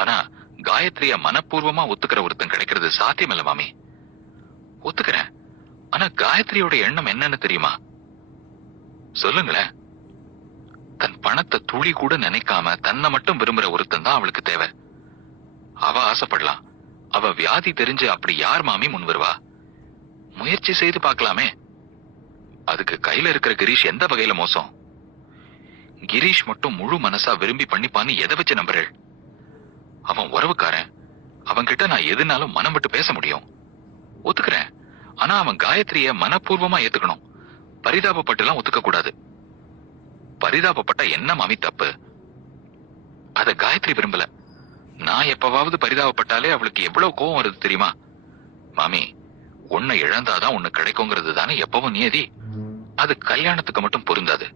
ஆனா காயத்ரிய மனப்பூர்வமா ஒத்துக்கிற ஒருத்தன் கிடைக்கிறது சாத்தியம் இல்ல மாமி. ஒத்துக்கிறேன். ஆனா காயத்ரியோட எண்ணம் என்னன்னு தெரியுமா? சொல்லுங்களேன். தன் பணத்தை துளி கூட நினைக்காம தன்னை மட்டும் விரும்புற ஒருத்தன் தான் அவளுக்கு தேவை. அவ ஆசைப்படலாம். அவ வியாதி தெரிஞ்சு அப்படி யார் மாமி முன் வருவா? முயற்சி செய்து பார்க்கலாமே. அதுக்கு கையில இருக்கிற கிரீஷ் எந்த வகையில மோசம்? கிரீஷ் மட்டும் முழு மனசா விரும்பி பண்ணிப்பான்னு எதை வச்சு நம்புறேன்? அவன் உறவுக்காரன். அவன் கிட்ட நான் எதுனாலும் மனம் விட்டு பேச முடியும். ஒத்துக்கிறேன். ஆனா அவன் காயத்ரிய மனப்பூர்வமா ஏத்துக்கணும். பரிதாபப்பட்டுலாம் ஒத்துக்க கூடாது. பரிதாபப்பட்டா என்ன மாமி தப்பு? அத காயத்ரி விரும்பல. நான் எப்பவாவது பரிதாபப்பட்டாலே அவளுக்கு எவ்வளவு கோவம் வருது தெரியுமா? மாமி, உன்னை இழந்தாதான் உன்னை கிடைக்குங்கிறது தானே எப்பவும் நியதி. அது கல்யாணத்துக்கு மட்டும் பொருந்தாது.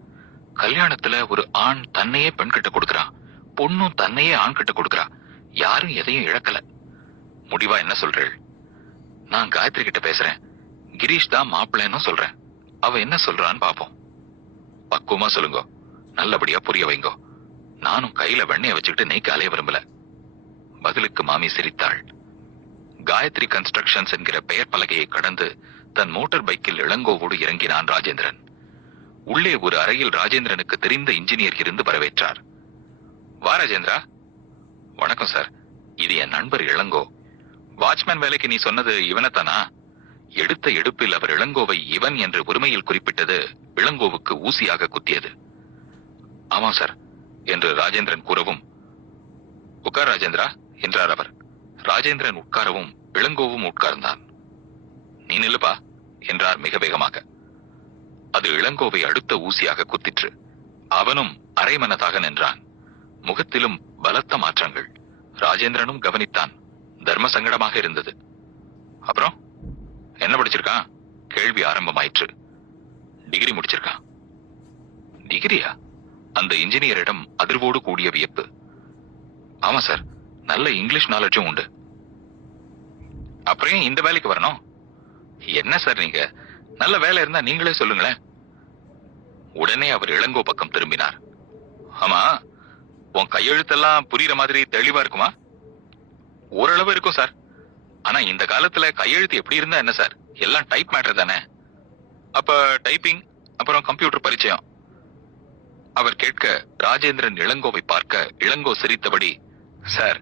கல்யாணத்துல ஒரு ஆண் தன்னையே பெண் கிட்ட கொடுக்கறான், பொண்ணும் தன்னையே ஆண் கிட்ட கொடுக்கறா. யாரும் எதையும் இழக்கல. முடிவா என்ன சொல்றேள்? நான் காயத்ரி கிட்ட பேசுறேன். கிரீஷ் தான் மாப்பிள்ளைன்னு சொல்றேன். அவ என்ன சொல்றான்னு பாப்போம். பக்குவமா சொல்லுங்க, நல்லபடியா புரிய வைங்கோ. நானும் கையில வெண்ணைய வச்சுக்கிட்டு நெய்க்கு அலைய விரும்பல. பதிலுக்கு மாமி சிரித்தாள். காயத்ரி கன்ஸ்ட்ரக்ஷன்ஸ் என்கிற பெயர் பலகையை கடந்து தன் மோட்டார் பைக்கில் இளங்கோவோடு இறங்கினான் ராஜேந்திரன். உள்ளே ஒரு அறையில் ராஜேந்திரனுக்கு தெரிந்த இன்ஜினியர் இருந்து வரவேற்றார். வா ராஜேந்திரா. வணக்கம் சார், இது என் நண்பர் இளங்கோ. வாட்ச்மேன் வேலைக்கு நீ சொன்னது இவனைத்தானா? எடுத்த எடுப்பில் அவர் இளங்கோவை இவன் என்று உரிமையில் குறிப்பிட்டது இளங்கோவுக்கு ஊசியாக குத்தியது. ஆமாம் சார் என்று ராஜேந்திரன் கூறவும், உட்கார் ராஜேந்திரா என்றார் அவர். ராஜேந்திரன் உட்காரவும் இளங்கோவும் உட்கார்ந்தான். நீ நில்லுப்பா என்றார் மிக வேகமாக. அது இளங்கோவை அடுத்த ஊசியாக குத்திற்று. அவனும் அரைமனதாக நின்றான். முகத்திலும் பலத்த மாற்றங்கள். ராஜேந்திரனும் கவனித்தான். தர்ம சங்கடமாக இருந்தது. அப்புறம் என்ன படிச்சிருக்கான்? கேள்வி ஆரம்பமாயிற்று. டிகிரி முடிச்சிருக்கான். டிகிரியா? அந்த இன்ஜினியரிடம் அதிர்வோடு கூடிய வியப்பு. ஆமா சார், நல்ல இங்கிலீஷ் நாலேஜும் உண்டு. அப்புறம் இந்த வேலைக்கு வரணும்? என்ன சார் நீங்க, நல்ல வேலை இருந்தா நீங்களே சொல்லுங்களேன். உடனே அவர் இளங்கோ பக்கம் திரும்பினார். ஆமா, உன் கையெழுத்தெல்லாம் புரியுற மாதிரி தெளிவா இருக்குமா? ஓரளவு இருக்கும் சார். ஆனா இந்த காலத்துல கையெழுத்து எப்படி இருந்தா என்ன சார், எல்லாம் டைப் மேட்டர் தானே. அப்ப டைப்பிங், அப்புறம் கம்ப்யூட்டர் பரிச்சயம். அவர் கேட்க ராஜேந்திரன் இளங்கோவை பார்க்க இளங்கோ சிரித்தபடி, சார்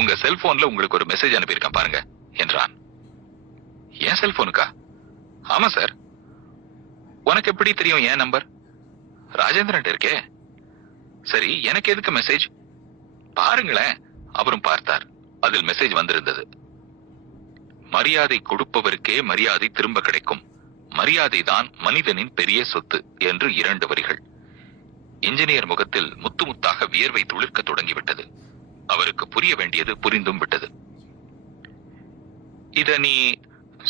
உங்க செல்போன்ல உங்களுக்கு ஒரு மெசேஜ் அனுப்பியிருக்கேன் பாருங்க என்றான். ஏன் செல்போனுக்கா? ஆமா சார். உனக்கு எப்படி தெரியும் ஏன் நம்பர்? ராஜேந்திரன் இருக்கே. சரி, எனக்கு எதுக்கு மெசேஜ்? பாருங்களேன். அவரும் பார்த்தார். அதில் மெசேஜ் வந்திருந்தது. மரியாதை கொடுப்பவருக்கே மரியாதை திரும்ப கிடைக்கும். மரியாதை தான் மனிதனின் பெரிய சொத்து என்று 2 வரிகள். இன்ஜினியர் முகத்தில் முத்து முத்தாக வியர்வை துளிர்க்க தொடங்கிவிட்டது. அவருக்கு புரிய வேண்டியது புரிந்தும் விட்டது. இத நீ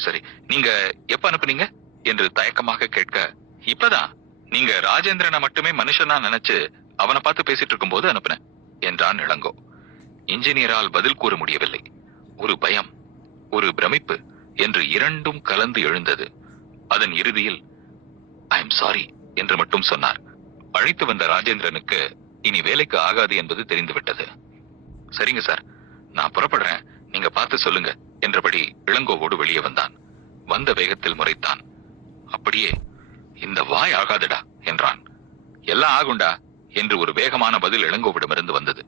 சரி, நீங்க எப்ப அனுப்புனீங்க என்று தயக்கமாக கேட்க, இப்பதான். நீங்க ராஜேந்திரனை மட்டுமே மனுஷனா நினைச்சு அவனை பார்த்து பேசிட்டு இருக்கும் போது அனுப்புன என்றான் இளங்கோ. இன்ஜினியரால் பதில் கூற முடியவில்லை. ஒரு பயம், ஒரு பிரமிப்பு என்று 2ம் கலந்து எழுந்தது. அதன் இறுதியில் ஐ எம் சாரி என்று மட்டும் சொன்னார். அழைத்து வந்த ராஜேந்திரனுக்கு இனி வேலைக்கு ஆகாது என்பது தெரிந்துவிட்டது. சரிங்க சார், நான் புறப்படுறேன், நீங்க பார்த்து சொல்லுங்க என்றபடி இளங்கோவோடு வெளியே வந்தான். வந்த வேகத்தில் முறைத்தான். அப்படியே, இந்த வாய் ஆகாதுடா என்றான். எல்லாம் ஆகுண்டா என்று ஒரு வேகமான பதில் இளங்கோவிடமிருந்து வந்தது.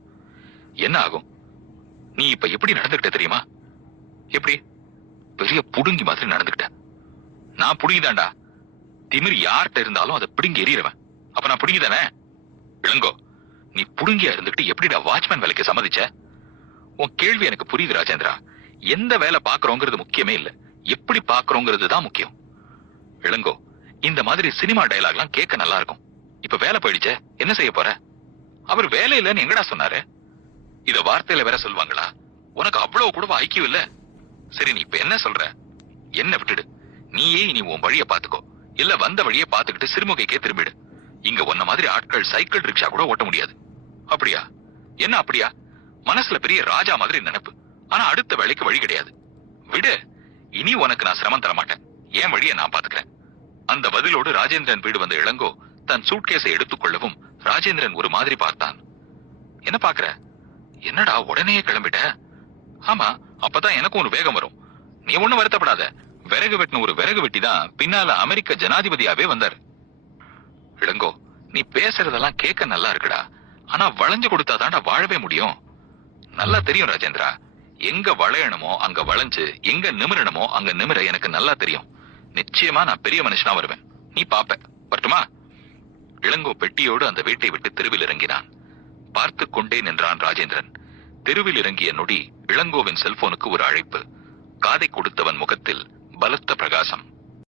என்ன ஆகும்? நீ இப்ப எப்படி நடந்துகிட்ட தெரியுமா? எப்படி? பெரிய புடுங்கி மாதிரி நடந்துகிட்ட. நான் புடுங்கிதான்டா. திமிர் யார்கிட்ட இருந்தாலும் அதை பிடுங்கி எறிகிறவன். அப்ப நான் புடுங்கிதானே? இளங்கோ, நீ புடுங்கியா இருந்துகிட்டு எப்படிடா வாட்ச்மேன் வேலைக்கு சம்மதிச்ச? உன் கேள்வி எனக்கு புரியுது ராஜேந்திரா. எந்த வேலை பாக்குறோங்கிறது முக்கியமே இல்ல, எப்படி பாக்குறோங்கிறது தான் முக்கியம். இளங்கோ, இந்த மாதிரி சினிமா டயலாக்லாம் கேட்க நல்லா இருக்கும். இப்ப வேலை போயிடுச்சே, என்ன செய்ய போற? அவர் வேலை இல்லைன்னு எங்கடா சொன்னாரு? இத வார்த்தையில வேற சொல்லுவாங்களா? உனக்கு அவ்வளவு கூட ஐக்கியம் இல்ல. சரி, நீ இப்ப என்ன சொல்ற? என்ன விட்டுடு. நீயே இனி உன் வழிய பாத்துக்கோ, இல்ல வந்த வழியை பாத்துக்கிட்டு சிறுமுகைக்கே திரும்பிடு. இங்க உன்ன மாதிரி ஆட்கள் சைக்கிள் ரிக்ஷா கூட ஓட்ட முடியாது. அப்படியா? என்ன அப்படியா? மனசுல பெரிய ராஜா மாதிரி நினைப்பு, ஆனா அடுத்த வேலைக்கு வழி கிடையாது. விடு, இனி உனக்கு நான் சிரமம் தர மாட்டேன். என் வழியை நான் பாத்துக்கிறேன். அந்த பதிலோடு ராஜேந்திரன் வீடு வந்த இளங்கோ தன் சூட்கேஸை எடுத்துக் கொள்ளவும் ராஜேந்திரன் ஒரு மாதிரி பார்த்தான். என்ன பாக்குற? என்னடா உடனே கிளம்பிட்ட? ஆமா, அப்பதான் எனக்கும் ஒரு வேகம் வரும். நீ ஒண்ணும் வருத்தப்படாத. விறகு வெட்டின ஒரு விறகு வெட்டி தான் பின்னால அமெரிக்க ஜனாதிபதியாவே வந்தார். இளங்கோ, நீ பேசுறதெல்லாம் கேட்க நல்லா இருக்குடா, ஆனா வளைஞ்சு கொடுத்தாதான்டா வாழவே முடியும். நல்லா தெரியும் ராஜேந்திரா, எங்க வளையணுமோ அங்க வளைஞ்சு, எங்க நிமிரணுமோ அங்க நிமிர எனக்கு நல்லா தெரியும். நிச்சயமா நான் பெரிய மனுஷனா வருவேன், நீ பாப்ப. வரட்டுமா? இளங்கோ பெட்டியோடு அந்த வீட்டை விட்டு தெருவில் இறங்கினான். பார்த்து கொண்டே நின்றான் ராஜேந்திரன். தெருவில் இறங்கிய நொடி இளங்கோவின் செல்போனுக்கு ஒரு அழைப்பு. காதை கொடுத்தவன் முகத்தில் பலத்த பிரகாசம்.